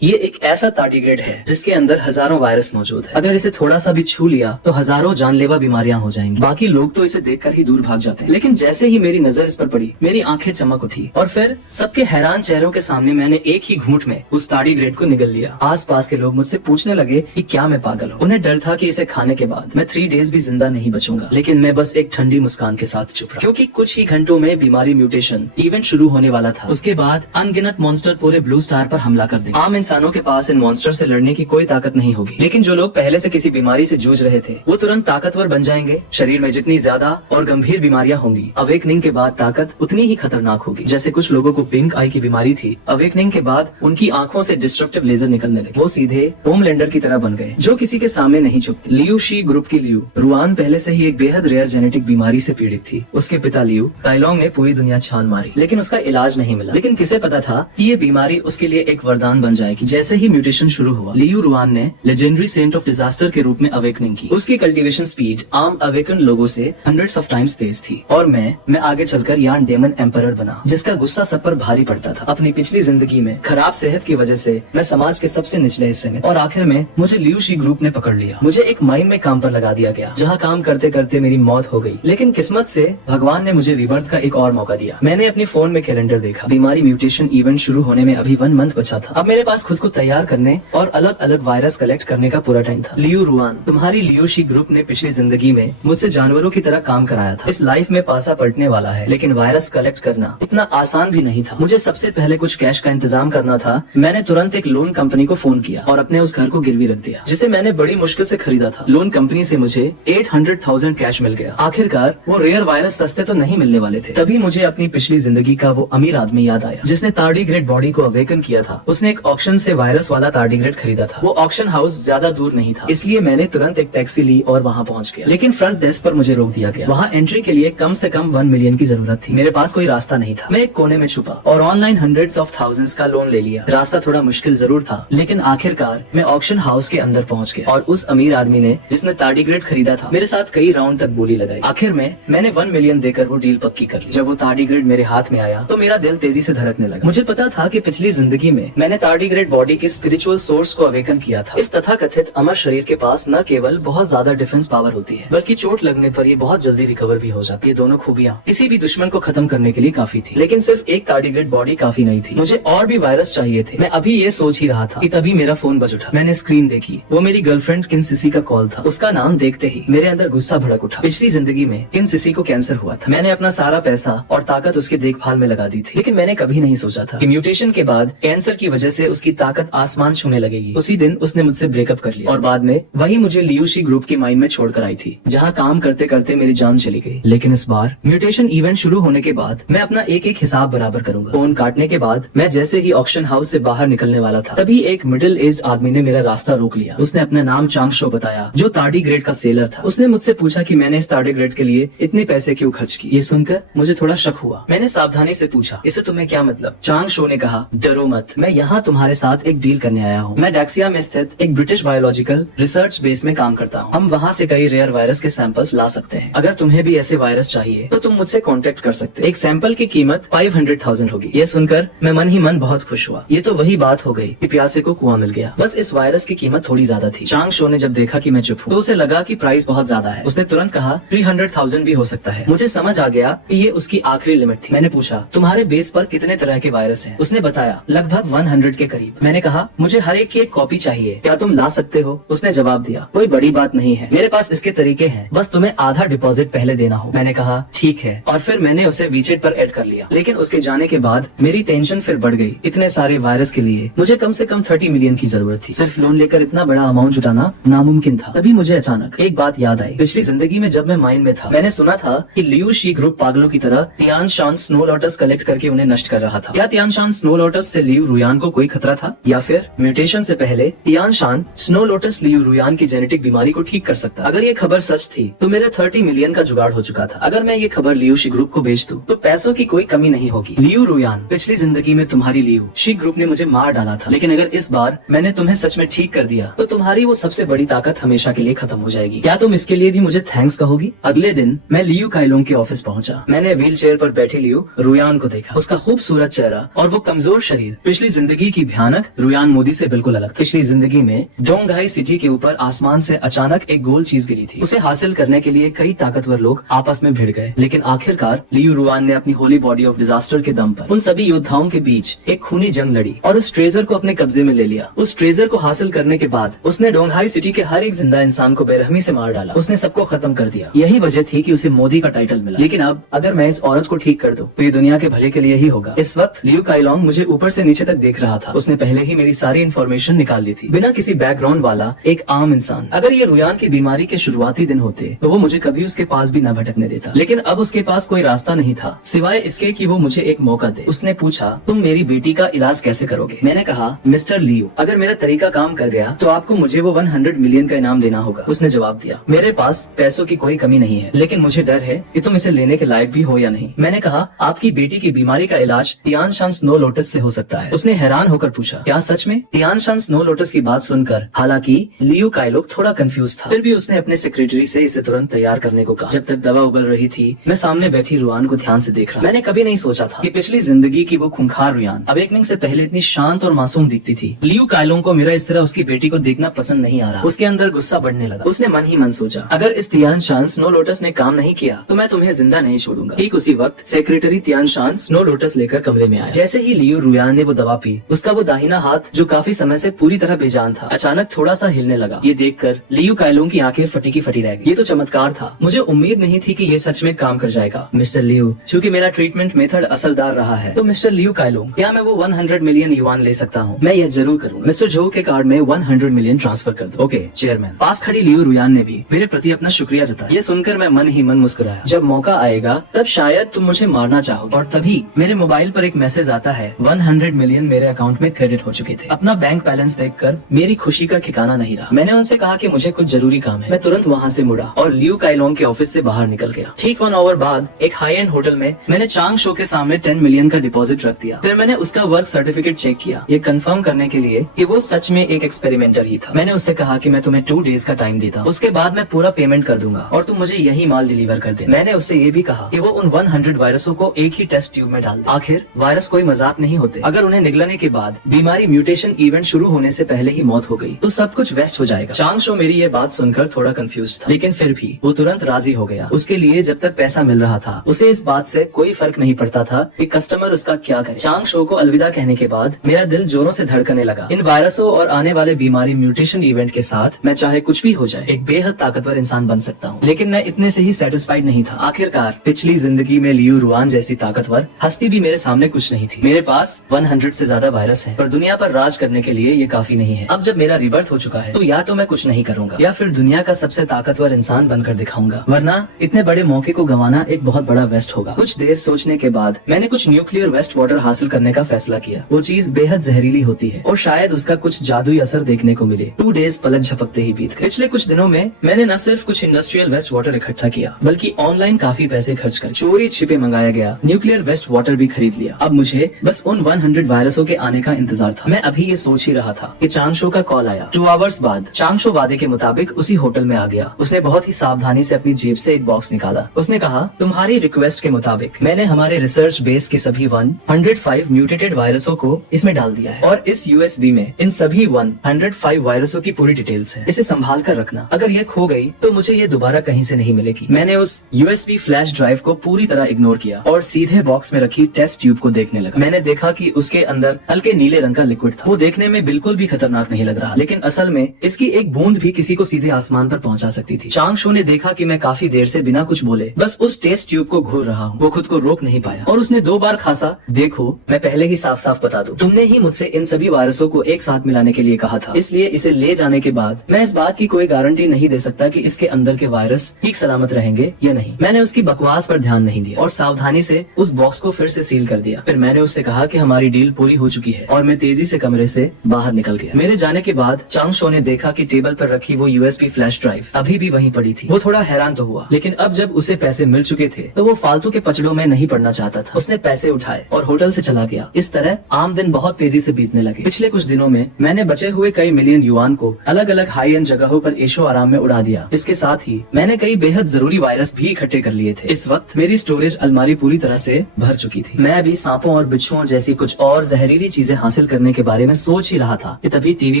ये एक ऐसा टार्डिग्रेड है जिसके अंदर हजारों वायरस मौजूद है। अगर इसे थोड़ा सा भी छू लिया तो हजारों जानलेवा बीमारियां हो जाएंगी। बाकी लोग तो इसे देखकर ही दूर भाग जाते हैं, लेकिन जैसे ही मेरी नजर इस पर पड़ी मेरी आंखें चमक उठी और फिर सबके हैरान चेहरों के सामने मैंने एक ही घूंट में उस टार्डिग्रेड को निगल लिया। आस पास के लोग मुझसे पूछने लगे कि क्या मैं पागल हूँ। उन्हें डर था कि इसे खाने के बाद मैं 3 डेज भी जिंदा नहीं बचूंगा, लेकिन मैं बस एक ठंडी मुस्कान के साथ चुप रहा, क्योंकि कुछ ही घंटों में बीमारी म्यूटेशन इवेंट शुरू होने वाला था। उसके बाद अनगिनत मॉन्स्टर पूरे ब्लू स्टार पर हमला कर देंगे। आम इंसानों के पास इन मॉन्स्टर से लड़ने की कोई ताकत नहीं होगी, लेकिन जो लोग पहले से किसी बीमारी से जूझ रहे थे वो तुरंत ताकतवर बन जाएंगे। शरीर में जितनी ज्यादा और गंभीर बीमारियां होंगी, अवेकनिंग के बाद ताकत उतनी ही खतरनाक होगी। जैसे कुछ लोगों को पिंक आई की बीमारी थी, अवेकनिंग के बाद उनकी आंखों से डिस्ट्रक्टिव लेजर निकलने लगे। वो सीधे होमलैंडर की तरह बन गए, जो किसी के सामने नहीं झुकते। लियू शी ग्रुप की लियू रुआन पहले से ही एक बेहद रेयर जेनेटिक बीमारी से पीड़ित थी। उसके पिता लियू काइलोंग ने पूरी दुनिया छान मारी, लेकिन उसका इलाज नहीं मिला। लेकिन किसे पता था कि ये बीमारी उसके लिए एक वरदान बन जाएगी। जैसे ही म्यूटेशन शुरू हुआ, लियू रुआन ने लेजेंडरी सेंट ऑफ डिजास्टर के रूप में अवेकनिंग की। उसकी कल्टीवेशन स्पीड आम अवेकन लोगों से हंड्रेड्स ऑफ टाइम्स तेज थी और मैं आगे चलकर यान डेमन एम्परर बना, जिसका गुस्सा सब पर भारी पड़ता था। अपनी पिछली जिंदगी में खराब सेहत की वजह से मैं समाज के सबसे निचले हिस्से में, और आखिर में मुझे लियू शी ग्रुप ने पकड़ लिया। मुझे एक माइन में काम पर लगा दिया गया, जहाँ काम करते करते मेरी मौत हो गई। लेकिन किस्मत से भगवान ने मुझे रिबर्थ का एक और मौका दिया। मैंने अपने फोन में कैलेंडर देखा। बीमारी म्यूटेशन इवेंट शुरू होने में अभी 1 मंथ बचा था। अब मेरे पास खुद को तैयार करने और अलग अलग वायरस कलेक्ट करने का पूरा टाइम था। लियू रुआन, तुम्हारी लियू शी ग्रुप ने पिछली जिंदगी में मुझसे जानवरों की तरह काम कराया था। इस लाइफ में पासा पलटने वाला है, लेकिन वायरस कलेक्ट करना इतना आसान भी नहीं था। मुझे सबसे पहले कुछ कैश का इंतजाम करना था। मैंने तुरंत एक लोन कंपनी को फोन किया और अपने उस घर को गिरवी रख दिया, जिसे मैंने बड़ी मुश्किल से खरीदा था। लोन कंपनी से मुझे 800,000 कैश मिल गया। आखिरकार वो रेयर वायरस सस्ते तो नहीं मिलने वाले थे। तभी मुझे अपनी पिछली जिंदगी का वो अमीर आदमी याद आया, जिसने टार्डिग्रेड बॉडी को अवेकन किया था। उसने एक ऑक्शन से वायरस वाला टार्डिग्रेड खरीदा था। वो ऑक्शन हाउस ज्यादा दूर नहीं था, इसलिए मैंने तुरंत एक टैक्सी ली और वहाँ पहुँच गया। लेकिन फ्रंट डेस्क पर मुझे रोक दिया गया। वहाँ एंट्री के लिए कम से कम 1 मिलियन की जरूरत थी। मेरे पास कोई रास्ता नहीं था। मैं एक कोने में छुपा और ऑनलाइन हंड्रेड्स ऑफ थाउजेंड्स का लोन ले लिया। रास्ता थोड़ा मुश्किल जरूर था, लेकिन आखिरकार मैं ऑक्शन हाउस के अंदर पहुँच गया और उस अमीर आदमी ने, जिसने टार्डिग्रेड खरीदा था, मेरे साथ कई राउंड तक बोली लगाई। आखिर में मैंने 1 मिलियन देकर वो डील पक्की कर ली। जब वो टार्डिग्रेड मेरे हाथ में आया तो मेरा दिल तेजी से धड़कने लगा। मुझे पता था कि पिछली जिंदगी में मैंने टार्डिग्रेड बॉडी के स्पिरिचुअल सोर्स को अवेकन किया था। इस तथाकथित अमर शरीर के पास न केवल बहुत ज्यादा डिफेंस पावर होती है, बल्कि चोट लगने पर ये बहुत जल्दी रिकवर भी हो जाती है। दोनों खूबियां किसी भी दुश्मन को खत्म करने के लिए काफी थी, लेकिन सिर्फ एक टार्डिग्रेड बॉडी काफी नहीं थी। मुझे और भी वायरस चाहिए थे। मैं अभी ये सोच ही रहा था कि तभी मेरा फोन बज उठा। मैंने स्क्रीन देखी। वो मेरी गर्लफ्रेंड किन सिसी का कॉल था। उसका नाम देखते ही मेरे अंदर गुस्सा भड़क उठा। पिछली जिंदगी में किन सिसी को कैंसर हुआ था। मैंने अपना सारा पैसा और ताकत उसकी देखभाल में लगा दी थी, लेकिन मैंने कभी नहीं सोचा था कि म्यूटेशन के बाद कैंसर की वजह से उसकी ताकत आसमान छूने लगेगी। उसी दिन उसने मुझसे ब्रेकअप कर लिया और बाद में वही मुझे लियू शी ग्रुप की माइन में छोड़कर आई थी, जहाँ काम करते करते मेरी जान चली गई। लेकिन इस बार म्यूटेशन इवेंट शुरू होने के बाद मैं अपना एक एक हिसाब बराबर करूंगा। फोन काटने के बाद मैं जैसे ही ऑक्शन हाउस से बाहर निकलने वाला था, तभी एक मिडिल एज्ड आदमी ने मेरा रास्ता रोक लिया। उसने अपना नाम चांग शो बताया, जो टार्डिग्रेड का सेलर था। उसने मुझसे पूछा कि मैंने इस टार्डिग्रेड के लिए इतने पैसे क्यों खर्च किए। ये सुनकर मुझे थोड़ा शक हुआ। मैंने सावधानी से पूछा, इससे तुम्हें क्या मतलब। चांग शो ने कहा, डरो मत, मैं यहाँ तुम्हारे साथ एक डील करने आया हूँ। मैं डैक्सिया में स्थित एक ब्रिटिश बायोलॉजिकल रिसर्च बेस में काम करता हूँ। हम वहाँ से कई रेयर वायरस के सैंपल्स ला सकते हैं। अगर तुम्हें भी ऐसे वायरस चाहिए तो तुम मुझसे कांटेक्ट कर सकते हो। एक सैंपल की कीमत 500,000 होगी। ये सुनकर मैं मन ही मन बहुत खुश हुआ। ये तो वही बात हो गई कि प्यासे को कुआं मिल गया। बस इस वायरस की कीमत थोड़ी ज्यादा थी। चांग शो ने जब देखा कि मैं चुप हूँ तो उसे लगा कि प्राइस बहुत ज्यादा है। उसने तुरंत कहा 300,000 भी हो सकता है। मुझे समझ आ गया कि ये उसकी आखिरी लिमिट थी। मैंने पूछा, तुम्हारे बेस पर कितने तरह के वायरस हैं? उसने बताया, लगभग 100 के करीब। मैंने कहा, मुझे हर एक की एक कॉपी चाहिए, क्या तुम ला सकते हो? उसने जवाब दिया, कोई बड़ी बात नहीं है, मेरे पास इसके तरीके हैं, बस तुम्हें आधा डिपॉजिट पहले देना हो। मैंने कहा ठीक है, और फिर मैंने उसे वीचेट पर ऐड कर लिया। लेकिन उसके जाने के बाद मेरी टेंशन फिर बढ़ गई। इतने सारे वायरस के लिए मुझे कम से कम 30 मिलियन की जरूरत थी। सिर्फ लोन लेकर इतना बड़ा अमाउंट जुटाना नामुमकिन था। तभी मुझे अचानक एक बात याद आई। पिछली जिंदगी में जब मैं माइन में था, मैंने सुना था कि लियू शी ग्रुप पागलों की तरह Tian Shan snow lotus collect करके उन्हें नष्ट कर रहा था। क्या तियान शान स्नो लोटस से लियू रुयान को कोई खतरा था, या फिर म्यूटेशन से पहले Tian Shan snow lotus Liu रुयान की जेनेटिक बीमारी को ठीक कर सकता? अगर ये खबर सच थी तो मेरे 30 मिलियन का जुगाड़ हो चुका था। अगर मैं ये खबर लियू शी ग्रुप को बेच दूं तो पैसों की कोई कमी नहीं होगी। लियू रुयान, पिछली जिंदगी में तुम्हारी लियू शी ग्रुप ने मुझे मार डाला था, लेकिन अगर इस बार मैंने तुम्हें सच में ठीक कर दिया तो तुम्हारी वो सबसे बड़ी ताकत हमेशा के लिए खत्म हो जाएगी। क्या तुम इसके लिए भी मुझे थैंक्स कहोगी? अगले दिन मैं लियू काइलोंग के ऑफिस पहुंचा। मैंने व्हील चेयर पर बैठी लियू रुयान को देखा। उसका खूबसूरत चेहरा और वो कमजोर शरीर पिछली जिंदगी की भयानक अचानक रुयान मोदी से बिल्कुल अलग था। पिछली जिंदगी में डोंगहाई सिटी के ऊपर आसमान से अचानक एक गोल चीज गिरी थी। उसे हासिल करने के लिए कई ताकतवर लोग आपस में भिड़ गए, लेकिन आखिरकार लियू रुआन ने अपनी होली बॉडी ऑफ डिजास्टर के दम पर उन सभी योद्धाओं के बीच एक खूनी जंग लड़ी और उस ट्रेजर को अपने कब्जे में ले लिया। उस ट्रेजर को हासिल करने के बाद उसने डोंगहाई सिटी के हर एक जिंदा इंसान को बेरहमी से मार डाला। उसने सबको खत्म कर दिया। यही वजह थी कि उसे मोदी का टाइटल मिला। लेकिन अब अगर मैं इस औरत को ठीक कर दूं तो ये दुनिया के भले के लिए ही होगा। इस वक्त लियू काइलोंग मुझे ऊपर से नीचे तक देख रहा था। उसने पहले ही मेरी सारी इन्फॉर्मेशन निकाल ली थी। बिना किसी बैकग्राउंड वाला एक आम इंसान। अगर ये रुयान की बीमारी के शुरुआती दिन होते तो वो मुझे कभी उसके पास भी न भटकने देता, लेकिन अब उसके पास कोई रास्ता नहीं था सिवाय इसके कि वो मुझे एक मौका दे। उसने पूछा, तुम मेरी बेटी का इलाज कैसे करोगे? मैंने कहा, मिस्टर लियू, अगर मेरा तरीका काम कर गया तो आपको मुझे वो 100 मिलियन का इनाम देना होगा। उसने जवाब दिया, मेरे पास पैसों की कोई कमी नहीं है, लेकिन मुझे डर है कि तुम इसे लेने के लायक भी हो या नहीं। मैंने कहा, आपकी बेटी की बीमारी का इलाज तियान शान स्नो लोटस से हो सकता है। उसने हैरान होकर पूछा, क्या सच में? तियान शान स्नो लोटस की बात सुनकर हालांकि लियू काइलोंग थोड़ा कंफ्यूज था, फिर भी उसने अपने सेक्रेटरी से इसे तुरंत तैयार करने को कहा। जब तक दवा उबल रही थी मैं सामने बैठी रुआन को ध्यान से देख रहा। मैंने कभी नहीं सोचा था कि पिछली जिंदगी की वो खूंखार रुयान अवेकनिंग से पहले इतनी शांत और मासूम दिखती थी। लियू काइलोंग को मेरा इस तरह उसकी बेटी को देखना पसंद नहीं आ रहा। उसके अंदर गुस्सा बढ़ने लगा। उसने मन ही मन सोचा, अगर इस तियान शान स्नो लोटस ने काम नहीं किया तो मैं तुम्हें जिंदा नहीं छोड़ूंगा। ठीक उसी वक्त secretary Tian Shan snow lotus लेकर कमरे में आया। जैसे ही लियू रुयान ने वो दवा पी, उसका वो दाहिना हाथ जो काफी समय से पूरी तरह बेजान था अचानक थोड़ा सा हिलने लगा। ये देखकर लियू काइलोंग की आंखें फटी की फटी रह गई। ये तो चमत्कार था। मुझे उम्मीद नहीं थी कि ये सच में काम कर जाएगा। मिस्टर लियू, चूंकि मेरा ट्रीटमेंट मेथड असरदार रहा है तो मिस्टर लियू काइलोंग, क्या मैं वो 100 मिलियन युआन ले सकता हूँ? मैं यह जरूर करूँगा। मिस्टर जो के कार्ड में 100 मिलियन ट्रांसफर कर दो। Okay chairman. पास खड़ी लियू रुयान ने भी मेरे प्रति अपना शुक्रिया जताया। ये सुनकर मैं मन ही मन मुस्कुराया। जब मौका आएगा तब शायद तुम मुझे मारना चाहोगे। और तभी मेरे मोबाइल पर एक मैसेज आता है, 100 मिलियन मेरे अकाउंट में क्रेडिट हो चुके थे। अपना बैंक बैलेंस देखकर मेरी खुशी का ठिकाना नहीं रहा। मैंने उनसे कहा कि मुझे कुछ जरूरी काम है। मैं तुरंत वहाँ से मुड़ा और लियू काइलोंग के ऑफिस से बाहर निकल गया। ठीक 1 आवर बाद एक हाई एंड होटल में मैंने चांग शो के सामने 10 मिलियन का डिपॉजिट रख दिया। फिर मैंने उसका वर्क सर्टिफिकेट चेक किया, ये कंफर्म करने के लिए कि वो सच में एक एक्सपेरिमेंटर ही था। मैंने उससे कहा कि मैं तुम्हें 2 डेज का टाइम देता हूँ, उसके बाद मैं पूरा पेमेंट कर दूंगा और तुम मुझे यही माल डिलीवर कर दे। मैंने उससे ये भी कहा कि वो उन 100 वायरसों को एक ही टेस्ट ट्यूब में डाल दे। आखिर वायरस कोई मजाक नहीं होते। अगर उन्हें निगलने के बाद बीमारी म्यूटेशन इवेंट शुरू होने से पहले ही मौत हो गई तो सब कुछ वेस्ट हो जाएगा। चांग शो मेरी ये बात सुनकर थोड़ा कंफ्यूज था, लेकिन फिर भी वो तुरंत राजी हो गया। उसके लिए जब तक पैसा मिल रहा था उसे इस बात से कोई फर्क नहीं पड़ता था कि कस्टमर उसका क्या करे। चांग शो को अलविदा कहने के बाद मेरा दिल जोरों से धड़कने लगा। इन वायरसों और आने वाले बीमारी म्यूटेशन इवेंट के साथ मैं चाहे कुछ भी हो जाए एक बेहद ताकतवर इंसान बन सकता हूँ। लेकिन मैं इतने से ही सेटिस्फाइड नहीं था। आखिरकार पिछली जिंदगी में लियू रुआन जैसी ताकतवर हस्ती भी मेरे सामने कुछ नहीं थी। मेरे पास 100 से ज्यादा वायरस है पर दुनिया पर राज करने के लिए ये काफी नहीं है। अब जब मेरा रिबर्थ हो चुका है तो या तो मैं कुछ नहीं करूंगा या फिर दुनिया का सबसे ताकतवर इंसान बनकर दिखाऊंगा, वरना इतने बड़े मौके को गंवाना एक बहुत बड़ा वेस्ट होगा। कुछ देर सोचने के बाद मैंने कुछ न्यूक्लियर वेस्ट वाटर हासिल करने का फैसला किया। वो चीज बेहद जहरीली होती है और शायद उसका कुछ जादुई असर देखने को मिले। 2 डेज पलक झपकते ही बीत गए। पिछले कुछ दिनों में मैंने न सिर्फ कुछ इंडस्ट्रियल वेस्ट वाटर इकट्ठा किया बल्कि ऑनलाइन काफी पैसे खर्च कर चोरी छिपे मंगाया गया न्यूक्लियर वेस्ट वाटर भी खरीद लिया। अब मुझे बस उन 100 वायरसों के आने का इंतजार था। मैं अभी ये सोच ही रहा था कि चांग शो का कॉल आया। 2 आवर्स बाद चांग शो वादे के मुताबिक उसी होटल में आ गया। उसने बहुत ही सावधानी से अपनी जेब से एक बॉक्स निकाला। उसने कहा, तुम्हारी रिक्वेस्ट के मुताबिक मैंने हमारे रिसर्च बेस के सभी 105 म्यूटेटेड वायरसों को इसमें डाल दिया है और इस यूएसबी में इन सभी 105 वायरसों की पूरी डिटेल्स है। इसे संभाल कर रखना। अगर ये खो गई तो मुझे ये दोबारा कहीं से नहीं मिलेगी। मैंने उस यूएसबी फ्लैश ड्राइव को पूरी तरह इग्नोर किया और सीधे बॉक्स में रखी टेस्ट ट्यूब को देखने लगा। मैंने देखा कि उसके अंदर हल्के नीले रंग का लिक्विड था। वो देखने में बिल्कुल भी खतरनाक नहीं लग रहा, लेकिन असल में इसकी एक बूंद भी किसी को सीधे आसमान पर पहुंचा सकती थी। चांग शो ने देखा कि मैं काफी देर से बिना कुछ बोले बस उस टेस्ट ट्यूब को घूर रहा हूँ। वो खुद को रोक नहीं पाया और उसने 2 बार खासा। देखो, मैं पहले ही साफ साफ बता दूं, तुमने ही मुझसे इन सभी वायरसों को एक साथ मिलाने के लिए कहा था, इसलिए इसे ले जाने के बाद मैं इस बात की कोई गारंटी नहीं दे सकता कि इसके अंदर के वायरस ठीक सलामत रहेंगे या नहीं। मैंने उसकी बकवास पर ध्यान नहीं दिया और सावधानी से उस बॉक्स को फिर से सील कर दिया। फिर मैंने उससे कहा कि हमारी डील पूरी हो चुकी है और मैं तेजी से कमरे से बाहर निकल गया। मेरे जाने के बाद चांग शो ने देखा कि टेबल पर रखी वो यूएसबी फ्लैश ड्राइव अभी भी वहीं पड़ी थी। वो थोड़ा हैरान तो हुआ, लेकिन अब जब उसे पैसे मिल चुके थे तो वो फालतू के पचड़ों में नहीं पड़ना चाहता था। उसने पैसे उठाए और होटल से चला गया। इस तरह आम दिन बहुत तेजी से बीतने लगे। पिछले कुछ दिनों में मैंने बचे हुए कई मिलियन युआन को अलग अलग हाई एंड जगहों पर ऐशो आराम में उड़ा दिया। इसके साथ ही मैंने कई बेहद जरूरी वायरस भी इकट्ठे कर लिए थे। इस वक्त मेरी स्टोरेज अलमारी पूरी तरह से भर चुकी थी। मैं भी सांपों और बिच्छुओं जैसी कुछ और जहरीली चीजें हासिल हासिल करने के बारे में सोच ही रहा था कि तभी टीवी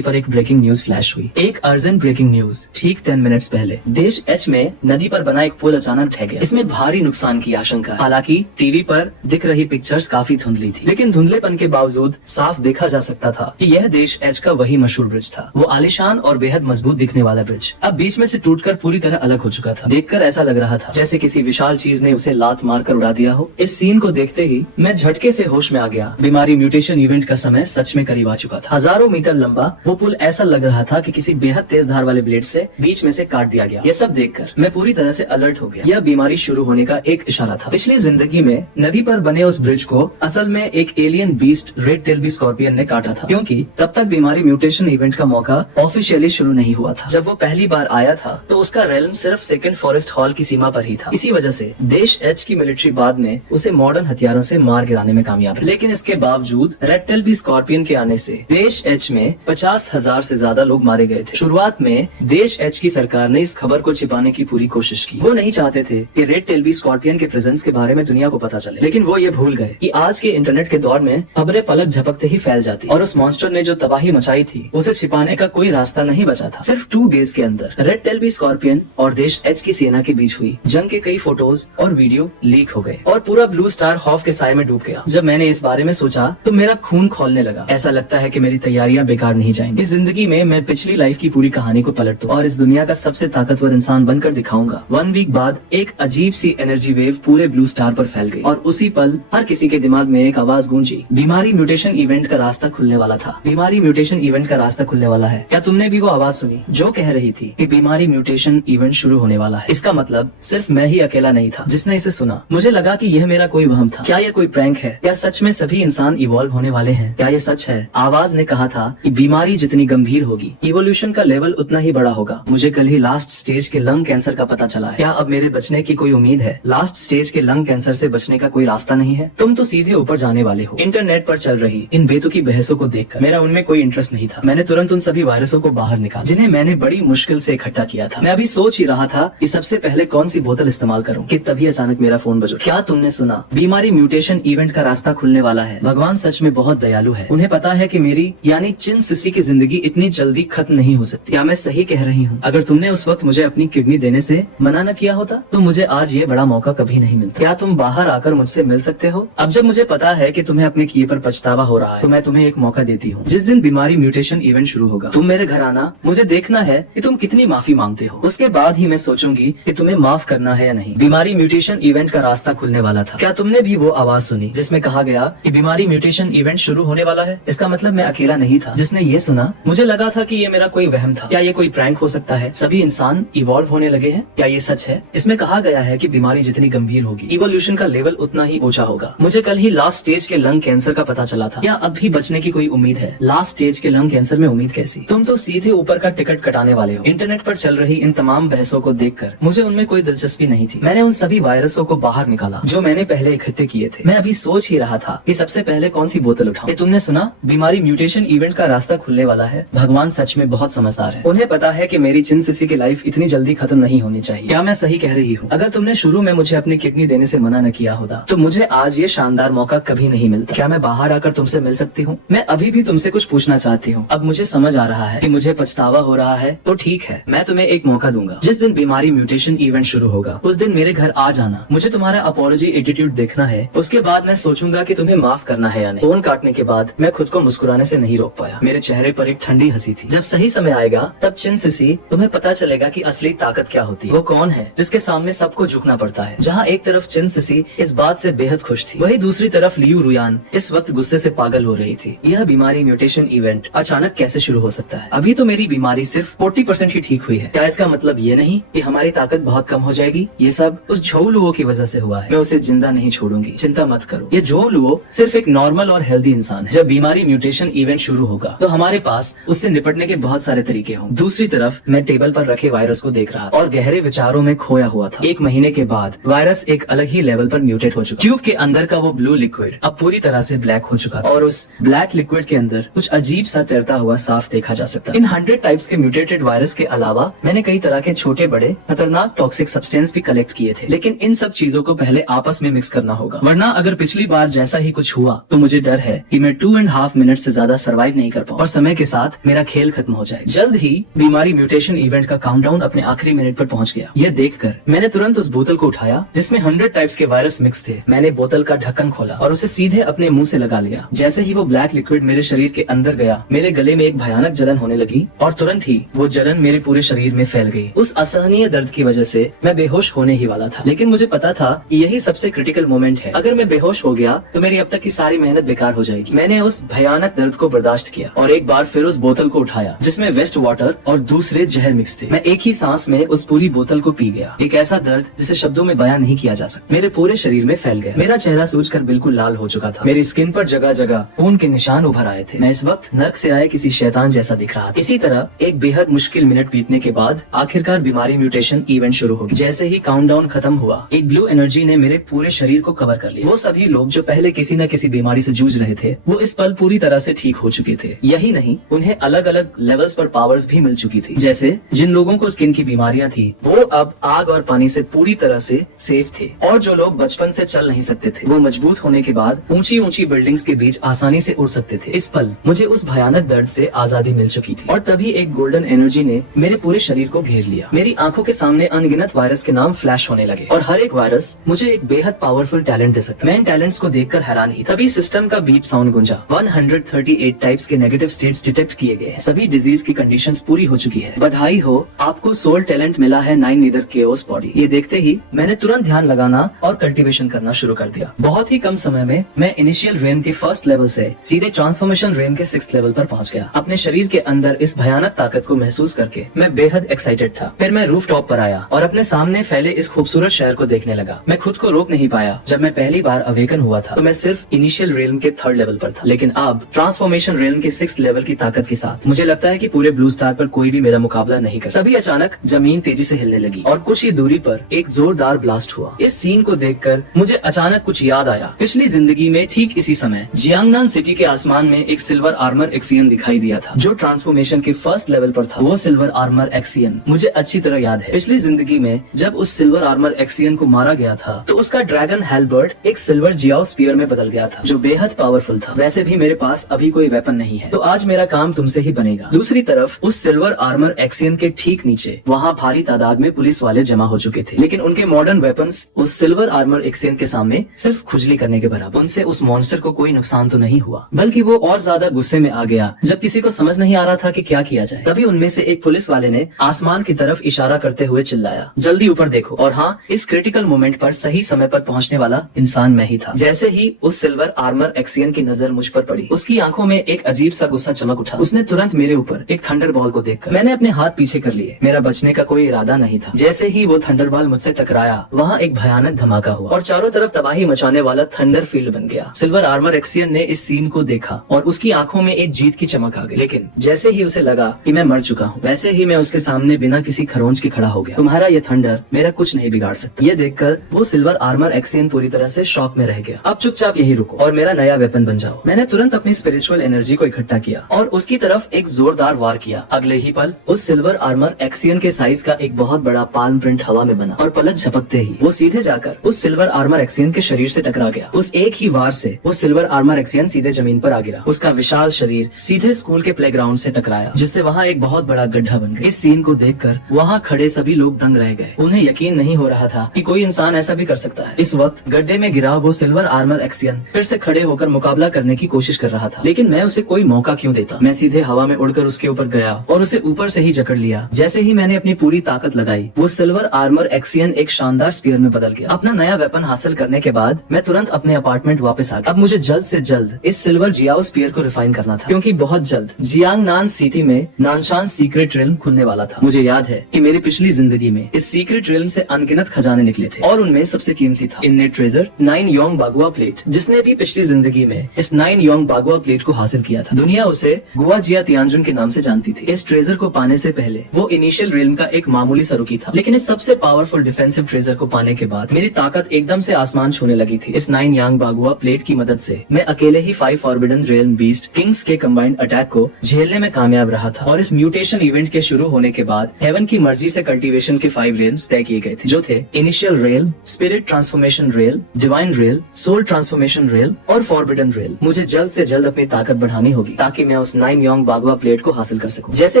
पर एक ब्रेकिंग न्यूज फ्लैश हुई। एक अर्जेंट ब्रेकिंग न्यूज। ठीक 10 मिनट्स पहले देश एच में नदी पर बना एक पुल अचानक ढह गया। इसमें भारी नुकसान की आशंका। हालांकि टीवी पर दिख रही पिक्चर्स काफी धुंधली थी, लेकिन धुंधलेपन के बावजूद साफ देखा जा सकता था कि यह देश एच का वही मशहूर ब्रिज था। वो आलीशान और बेहद मजबूत दिखने वाला ब्रिज अब बीच में से टूटकर पूरी तरह अलग हो चुका था। देखकर ऐसा लग रहा था जैसे किसी विशाल चीज ने उसे लात मारकर उड़ा दिया हो। इस सीन को देखते ही मैं झटके से होश में आ गया। बीमारी म्यूटेशन इवेंट का समय सच में करीब आ चुका था। हजारों मीटर लंबा वो पुल ऐसा लग रहा था कि किसी बेहद तेज धार वाले ब्लेड से बीच में से काट दिया गया। ये सब देखकर मैं पूरी तरह से अलर्ट हो गया। यह बीमारी शुरू होने का एक इशारा था। पिछली जिंदगी में नदी पर बने उस ब्रिज को असल में एक alien beast red tell scorpion ने काटा था, क्योंकि तब तक बीमारी म्यूटेशन इवेंट का मौका ऑफिशियली शुरू नहीं हुआ था। जब वो पहली बार आया था तो उसका रेल्म सिर्फ सेकंड फॉरेस्ट हॉल की सीमा पर ही था। इसी वजह से देश एच की मिलिट्री बाद में उसे मॉडर्न हथियारों से मार गिराने में कामयाब है। लेकिन इसके बावजूद रेड टेल स्कॉर्पियन के आने से देश एच में 50,000 से ज्यादा लोग मारे गए थे। शुरुआत में देश एच की सरकार ने इस खबर को छिपाने की पूरी कोशिश की। वो नहीं चाहते थे कि रेड टेल स्कॉर्पियन के प्रेजेंस के बारे में दुनिया को पता चले, लेकिन वो ये भूल गए कि आज के इंटरनेट के दौर में खबरें पलक झपकते ही फैल जाती और उस मॉन्स्टर ने जो तबाही मचाई थी उसे छिपाने का कोई रास्ता नहीं बचा था। सिर्फ 2 डेज के अंदर रेड टेल स्कॉर्पियन और देश एच की सेना के बीच हुई जंग के कई फोटोज और वीडियो लीक हो गए और पूरा ब्लू स्टार खौफ के साए में डूब गया। जब मैंने इस बारे में सोचा तो मेरा खून खौलने लगा। ऐसा लगता है कि मेरी तैयारियां बेकार नहीं जाएंगी। इस जिंदगी में मैं पिछली लाइफ की पूरी कहानी को पलट दूं और इस दुनिया का सबसे ताकतवर इंसान बनकर दिखाऊंगा। 1 वीक बाद एक अजीब सी एनर्जी वेव पूरे ब्लू स्टार पर फैल गई और उसी पल हर किसी के दिमाग में एक आवाज गूंजी, बीमारी म्यूटेशन इवेंट का रास्ता खुलने वाला था। बीमारी म्यूटेशन इवेंट का रास्ता खुलने वाला है। क्या तुमने भी वो आवाज सुनी जो कह रही थी कि बीमारी म्यूटेशन इवेंट शुरू होने वाला है? इसका मतलब सिर्फ मैं ही अकेला नहीं था जिसने इसे सुना। मुझे लगा कि यह मेरा कोई वहम था। क्या यह कोई प्रैंक है? क्या सच में सभी इंसान इवॉल्व होने वाले हैं? क्या ये सच है? आवाज ने कहा था कि बीमारी जितनी गंभीर होगी इवोल्यूशन का लेवल उतना ही बड़ा होगा। मुझे कल ही लास्ट स्टेज के लंग कैंसर का पता चला है। क्या अब मेरे बचने की कोई उम्मीद है? लास्ट स्टेज के लंग कैंसर से बचने का कोई रास्ता नहीं है? तुम तो सीधे ऊपर जाने वाले हो। इंटरनेट पर चल रही इन बेतुकी बहसों को देखकर मेरा उनमें कोई इंटरेस्ट नहीं था। मैंने तुरंत उन सभी वायरसों को बाहर निकाला जिन्हें मैंने बड़ी मुश्किल से इकट्ठा किया था। मैं अभी सोच ही रहा था कि सबसे पहले कौन सी बोतल इस्तेमाल करूं कि तभी अचानक मेरा फोन बज उठा। क्या तुमने सुना? बीमारी म्यूटेशन इवेंट का रास्ता खुलने वाला है। भगवान सच में बहुत दयालु है। उन्हें पता है कि मेरी यानी चिन सिसी की जिंदगी इतनी जल्दी खत्म नहीं हो सकती। क्या मैं सही कह रही हूँ? अगर तुमने उस वक्त मुझे अपनी किडनी देने से मना न किया होता तो मुझे आज ये बड़ा मौका कभी नहीं मिलता। क्या तुम बाहर आकर मुझसे मिल सकते हो? अब जब मुझे पता है कि तुम्हें अपने किए पर पछतावा हो रहा है तो मैं तुम्हें एक मौका देती हूँ। जिस दिन बीमारी म्यूटेशन इवेंट शुरू होगा तुम मेरे घर आना। मुझे देखना है कि तुम कितनी माफी मांगते हो। उसके बाद ही मैं सोचूंगी कि तुम्हें माफ करना है या नहीं। बीमारी म्यूटेशन इवेंट का रास्ता खुलने वाला था। क्या तुमने भी वो आवाज सुनी जिसमें कहा गया कि बीमारी म्यूटेशन इवेंट शुरू होने वाला है? इसका मतलब मैं अकेला नहीं था जिसने ये सुना। मुझे लगा था कि ये मेरा कोई वहम था। क्या ये कोई प्रैंक हो सकता है? सभी इंसान इवॉल्व होने लगे हैं? क्या ये सच है? इसमें कहा गया है कि बीमारी जितनी गंभीर होगी इवोल्यूशन का लेवल उतना ही ऊंचा होगा। मुझे कल ही लास्ट स्टेज के लंग कैंसर का पता चला था। क्या अब भी बचने की कोई उम्मीद है? लास्ट स्टेज के लंग कैंसर में उम्मीद कैसी? तुम तो सीधे ऊपर का टिकट कटाने वाले हो। इंटरनेट पर चल रही इन तमाम बहसों को देखकर मुझे उनमें कोई दिलचस्पी नहीं थी। मैंने उन सभी वायरसों को बाहर निकाला जो मैंने पहले इकट्ठे किए थे। मैं अभी सोच ही रहा था कि सबसे पहले कौन सी बोतल उठाऊं। तुमने सुना? बीमारी म्यूटेशन इवेंट का रास्ता खुलने वाला है। भगवान सच में बहुत समझदार है। उन्हें पता है कि मेरी चिन सिसी की लाइफ इतनी जल्दी खत्म नहीं होनी चाहिए। क्या मैं सही कह रही हूँ? अगर तुमने शुरू में मुझे अपनी किडनी देने से मना न किया होता तो मुझे आज ये शानदार मौका कभी नहीं मिलता। क्या मैं बाहर आकर तुमसे मिल सकती हूँ? मैं अभी भी तुमसे कुछ पूछना चाहती हूँ। अब मुझे समझ आ रहा है कि मुझे पछतावा हो रहा है तो ठीक है, मैं तुम्हें एक मौका दूंगा। जिस दिन बीमारी म्यूटेशन इवेंट शुरू होगा उस दिन मेरे घर आ जाना। मुझे तुम्हारा अपॉलॉजी एटीट्यूड देखना है। उसके बाद मैं सोचूंगा कि तुम्हें माफ करना है या नहीं। फोन काटने के बाद मैं खुद को मुस्कुराने से नहीं रोक पाया। मेरे चेहरे पर एक ठंडी हंसी थी। जब सही समय आएगा तब चिन सिसी तुम्हें पता चलेगा कि असली ताकत क्या होती है। वो कौन है जिसके सामने सबको झुकना पड़ता है। जहाँ एक तरफ चिन सिसी इस बात से बेहद खुश थी, वही दूसरी तरफ लियू रुयान इस वक्त गुस्से से पागल हो रही थी। यह बीमारी म्यूटेशन इवेंट अचानक कैसे शुरू हो सकता है? अभी तो मेरी बीमारी सिर्फ 40% ही ठीक हुई है। क्या इसका मतलब ये नहीं कि हमारी ताकत बहुत कम हो जाएगी? ये सब उस झोउ लुओ की वजह से हुआ है। मैं उसे जिंदा नहीं छोड़ूंगी, चिंता मत करो। ये झोउ लुओ सिर्फ एक नॉर्मल और हेल्दी इंसान है। जब बीमारी म्यूटेशन इवेंट शुरू होगा तो हमारे पास उससे निपटने के बहुत सारे तरीके होंगे। दूसरी तरफ मैं टेबल पर रखे वायरस को देख रहा था और गहरे विचारों में खोया हुआ था। 1 महीने के बाद वायरस एक अलग ही लेवल पर म्यूटेट हो चुका। ट्यूब के अंदर का वो ब्लू लिक्विड अब पूरी तरह से ब्लैक हो चुका था और उस ब्लैक लिक्विड के अंदर कुछ अजीब सा तैरता हुआ साफ देखा जा सकता। इन 100 टाइप्स के म्यूटेटेड वायरस के अलावा मैंने कई तरह के छोटे बड़े खतरनाक टॉक्सिक सब्सटेंस भी कलेक्ट किए थे, लेकिन इन सब चीजों को पहले आपस में मिक्स करना होगा, वरना अगर पिछली बार जैसा ही कुछ हुआ तो मुझे डर है कि मैं 2.5 मिनट से ज्यादा सर्वाइव नहीं कर पाऊं और समय के साथ मेरा खेल खत्म हो जाए। जल्द ही बीमारी म्यूटेशन इवेंट का काउंटडाउन अपने आखिरी मिनट पर पहुंच गया। यह देखकर मैंने तुरंत उस बोतल को उठाया जिसमें 100 टाइप्स के वायरस मिक्स थे। मैंने बोतल का ढक्कन खोला और उसे सीधे अपने मुंह से लगा लिया। जैसे ही वो ब्लैक लिक्विड मेरे शरीर के अंदर गया, मेरे गले में एक भयानक जलन होने लगी और तुरंत ही वो जलन मेरे पूरे शरीर में फैल गई। उस असहनीय दर्द की वजह से मैं बेहोश होने ही वाला था, लेकिन मुझे पता था कि यही सबसे क्रिटिकल मोमेंट है। अगर मैं बेहोश हो गया तो मेरी अब तक की सारी मेहनत बेकार हो जाएगी। मैंने उस भयानक दर्द को बर्दाश्त किया और एक बार फिर उस बोतल को उठाया जिसमें वेस्ट वाटर और दूसरे जहर मिक्स थे। मैं एक ही सांस में उस पूरी बोतल को पी गया। एक ऐसा दर्द जिसे शब्दों में बयां नहीं किया जा सकता मेरे पूरे शरीर में फैल गया। मेरा चेहरा सूजकर बिल्कुल लाल हो चुका था। मेरी स्किन पर जगह जगह खून के निशान उभर आए थे। मैं इस वक्त नर्क से आए किसी शैतान जैसा दिख रहा था। इसी तरह एक बेहद मुश्किल मिनट बीतने के बाद आखिरकार बीमारी म्यूटेशन इवेंट शुरू हो गया। जैसे ही काउंटडाउन खत्म हुआ, एक ब्लू एनर्जी ने मेरे पूरे शरीर को कवर कर लिया। वो सभी लोग जो पहले किसी न किसी बीमारी से जूझ रहे थे, वो इस पल पूरी तरह से ठीक हो चुके थे। यही नहीं, उन्हें अलग अलग लेवल्स पर पावर्स भी मिल चुकी थी। जैसे जिन लोगों को स्किन की बीमारियां थी, वो अब आग और पानी से पूरी तरह से सेफ थे, और जो लोग बचपन से चल नहीं सकते थे, वो मजबूत होने के बाद ऊंची ऊंची बिल्डिंग्स के बीच आसानी से उड़ सकते थे। इस पल मुझे उस भयानक दर्द से आजादी मिल चुकी थी और तभी एक गोल्डन एनर्जी ने मेरे पूरे शरीर को घेर लिया। मेरी आंखों के सामने अनगिनत वायरस के नाम फ्लैश होने लगे और हर एक वायरस मुझे एक बेहद पावरफुल टैलेंट दे सकता। मैं इन टैलेंट्स को देखकर हैरान ही। तभी सिस्टम का बीप साउंड गूंजा। 138 टाइप्स के नेगेटिव स्टेट्स डिटेक्ट किए गए हैं। सभी डिजीज की कंडीशंस पूरी हो चुकी है। बधाई हो, आपको सोल टैलेंट मिला है 9 नीदर केओस बॉडी। ये देखते ही मैंने तुरंत ध्यान लगाना और कल्टीवेशन करना शुरू कर दिया। बहुत ही कम समय में मैं इनिशियल रेम के फर्स्ट लेवल से सीधे ट्रांसफॉर्मेशन रेम के 6th लेवल पर पहुंच गया। अपने शरीर के अंदर इस भयानक ताकत को महसूस करके मैं बेहद एक्साइटेड था। फिर मैं रूफ टॉप पर आया और अपने सामने फैले इस खूबसूरत शहर को देखने लगा। मैं खुद को रोक नहीं पाया। जब मैं पहली बार अवेकन हुआ था तो मैं सिर्फ इनिशियल रेलम के 3rd लेवल पर था, लेकिन अब ट्रांसफॉर्मेशन रेलम के 6th लेवल की ताकत के साथ मुझे लगता है कि पूरे ब्लू स्टार पर कोई भी मेरा मुकाबला नहीं कर सकता। तभी अचानक जमीन तेजी से हिलने लगी और कुछ ही दूरी पर एक जोरदार ब्लास्ट हुआ। इस सीन को देखकर मुझे अचानक कुछ याद आया। पिछली जिंदगी में ठीक इसी समय जियांगनान सिटी के आसमान में एक सिल्वर आर्मर एक्सियन दिखाई दिया था जो ट्रांसफॉर्मेशन के 1st लेवल पर था। वो सिल्वर आर्मर एक्सियन मुझे अच्छी तरह याद है। पिछली जिंदगी में जब उस सिल्वर आर्मर एक्सियन को मारा गया था तो उसका ड्रैगन हेलबर्ट एक सिल्वर जियाओ स्पीयर में बदल गया था जो बेहद पावरफुल था। वैसे भी मेरे पास अभी कोई वेपन नहीं है, तो आज मेरा काम तुमसे ही बनेगा। दूसरी तरफ उस सिल्वर आर्मर एक्सियन के ठीक नीचे वहाँ भारी तादाद में पुलिस वाले जमा हो चुके थे, लेकिन उनके मॉडर्न वेपन्स उस सिल्वर आर्मर एक्सियन के सामने सिर्फ खुजली करने के बराबर। उनसे उस मॉन्स्टर को कोई नुकसान तो नहीं हुआ, बल्कि वो और ज्यादा गुस्से में आ गया जब किसी को समझ नहीं आ रहा था कि क्या किया जाए। तभी उनमें से एक पुलिस वाले ने आसमान की तरफ इशारा करते हुए चिल्लाया, जल्दी ऊपर देखो। और हाँ, इस क्रिटिकल मोमेंट पर सही समय पर पहुंचने वाला इंसान मैं ही था। जैसे ही उस सिल्वर आर्मर एक्सियन की नजर मुझ पर पड़ी, उसकी आंखों में एक अजीब सा गुस्सा चमक उठा। उसने तुरंत मेरे ऊपर एक थंडरबॉल को देखकर मैंने अपने हाथ पीछे कर लिए। मेरा बचने का कोई इरादा नहीं था। जैसे ही वो थंडरबॉल मुझसे टकराया, वहाँ एक भयानक धमाका हुआ और चारों तरफ तबाही मचाने वाला थंडर फील्ड बन गया। सिल्वर आर्मर एक्सियन ने इस सीन को देखा और उसकी आंखों में एक जीत की चमक आ गई। लेकिन जैसे ही उसे लगा कि मैं मर चुका हूँ, वैसे ही मैं उसके सामने बिना किसी खरोंच के खड़ा हो गया। तुम्हारा ये थंडर मेरा कुछ नहीं बिगाड़ सकता। ये देखकर वो सिल्वर आर्मर एक्सियन पूरी तरह से शॉक में रह गया। अब चुपचाप यही रुको और मेरा नया वेपन बन जाओ। मैंने तुरंत अपनी स्पिरिचुअल एनर्जी को इकट्ठा किया और उसकी तरफ एक जोरदार वार किया। अगले ही पल उस सिल्वर आर्मर एक्सियन के साइज का एक बहुत बड़ा पाल्म प्रिंट हवा में बना और पलक झपकते ही वो सीधे जाकर उस सिल्वर आर्मर एक्सियन के शरीर से टकरा गया। उस एक ही वार से वो सिल्वर आर्मर एक्सियन सीधे जमीन पर आ गिरा। उसका विशाल शरीर सीधे स्कूल के प्लेग्राउंड से टकराया, जिससे वहाँ एक बहुत बड़ा गड्ढा बन गया। इस सीन को देखकर वहाँ खड़े सभी लोग दंग रह गए। उन्हें यकीन नहीं हो रहा था कि कोई इंसान ऐसा भी कर सकता है। इस वक्त गड्ढे में गिरा वो सिल्वर आर्मर एक्सियन फिर से खड़े होकर मुकाबला करने की कोशिश कर रहा था, लेकिन मैं उसे कोई मौका क्यों देता। मैं सीधे हवा में उड़कर उसके ऊपर गया और उसे ऊपर से ही जकड़ लिया। जैसे ही मैंने अपनी पूरी ताकत लगाई, वो सिल्वर आर्मर एक्सियन एक शानदार स्पीयर में बदल गया। अपना नया वेपन हासिल करने के बाद मैं तुरंत अपने अपार्टमेंट वापस आ गया। अब मुझे जल्द से जल्द इस सिल्वर जियाओ स्पीयर को रिफाइन करना था, क्योंकि बहुत जल्द जियांगनान सिटी में नानशान सीक्रेट रिल्म खुलने वाला था। मुझे याद है कि मेरी पिछली जिंदगी में इस सीक्रेट रिल्म से अनगिनत खजाने निकले थे और उनमें सबसे कीमती था innate treasure 9 Yong bagua plate. जिसने भी पिछली जिंदगी में इस 9 योंग बागुआ प्लेट को हासिल किया था, दुनिया उसे गुआ जिया तियानजुन के नाम से जानती थी। इस ट्रेजर को पाने से पहले वो इनिशियल रिल्म का एक मामूली सा रुकी था, लेकिन इस सबसे पावरफुल डिफेंसिव ट्रेजर को पाने के बाद मेरी ताकत एकदम से आसमान छूने लगी थी। इस 9 यांग बागुआ प्लेट की मदद से मैं अकेले ही 5 फॉरबिडन रियल्म बीस्ट किंग्स के कंबाइंड अटैक को झेलने में कामयाब रहा था। और इस म्यूटेशन इवेंट के शुरू होने के बाद हेवन की मर्जी से कल्टीवेशन के 5 रेल्स तय किए गए थे, जो थे initial realm, spirit transformation realm, divine realm, soul transformation realm और फॉरबिडन रेल। मुझे मुझे जल्द से जल्द अपनी ताकत बढ़ानी होगी ताकि मैं उस नाइमयोंग बागवा प्लेट को हासिल कर सकूं। जैसे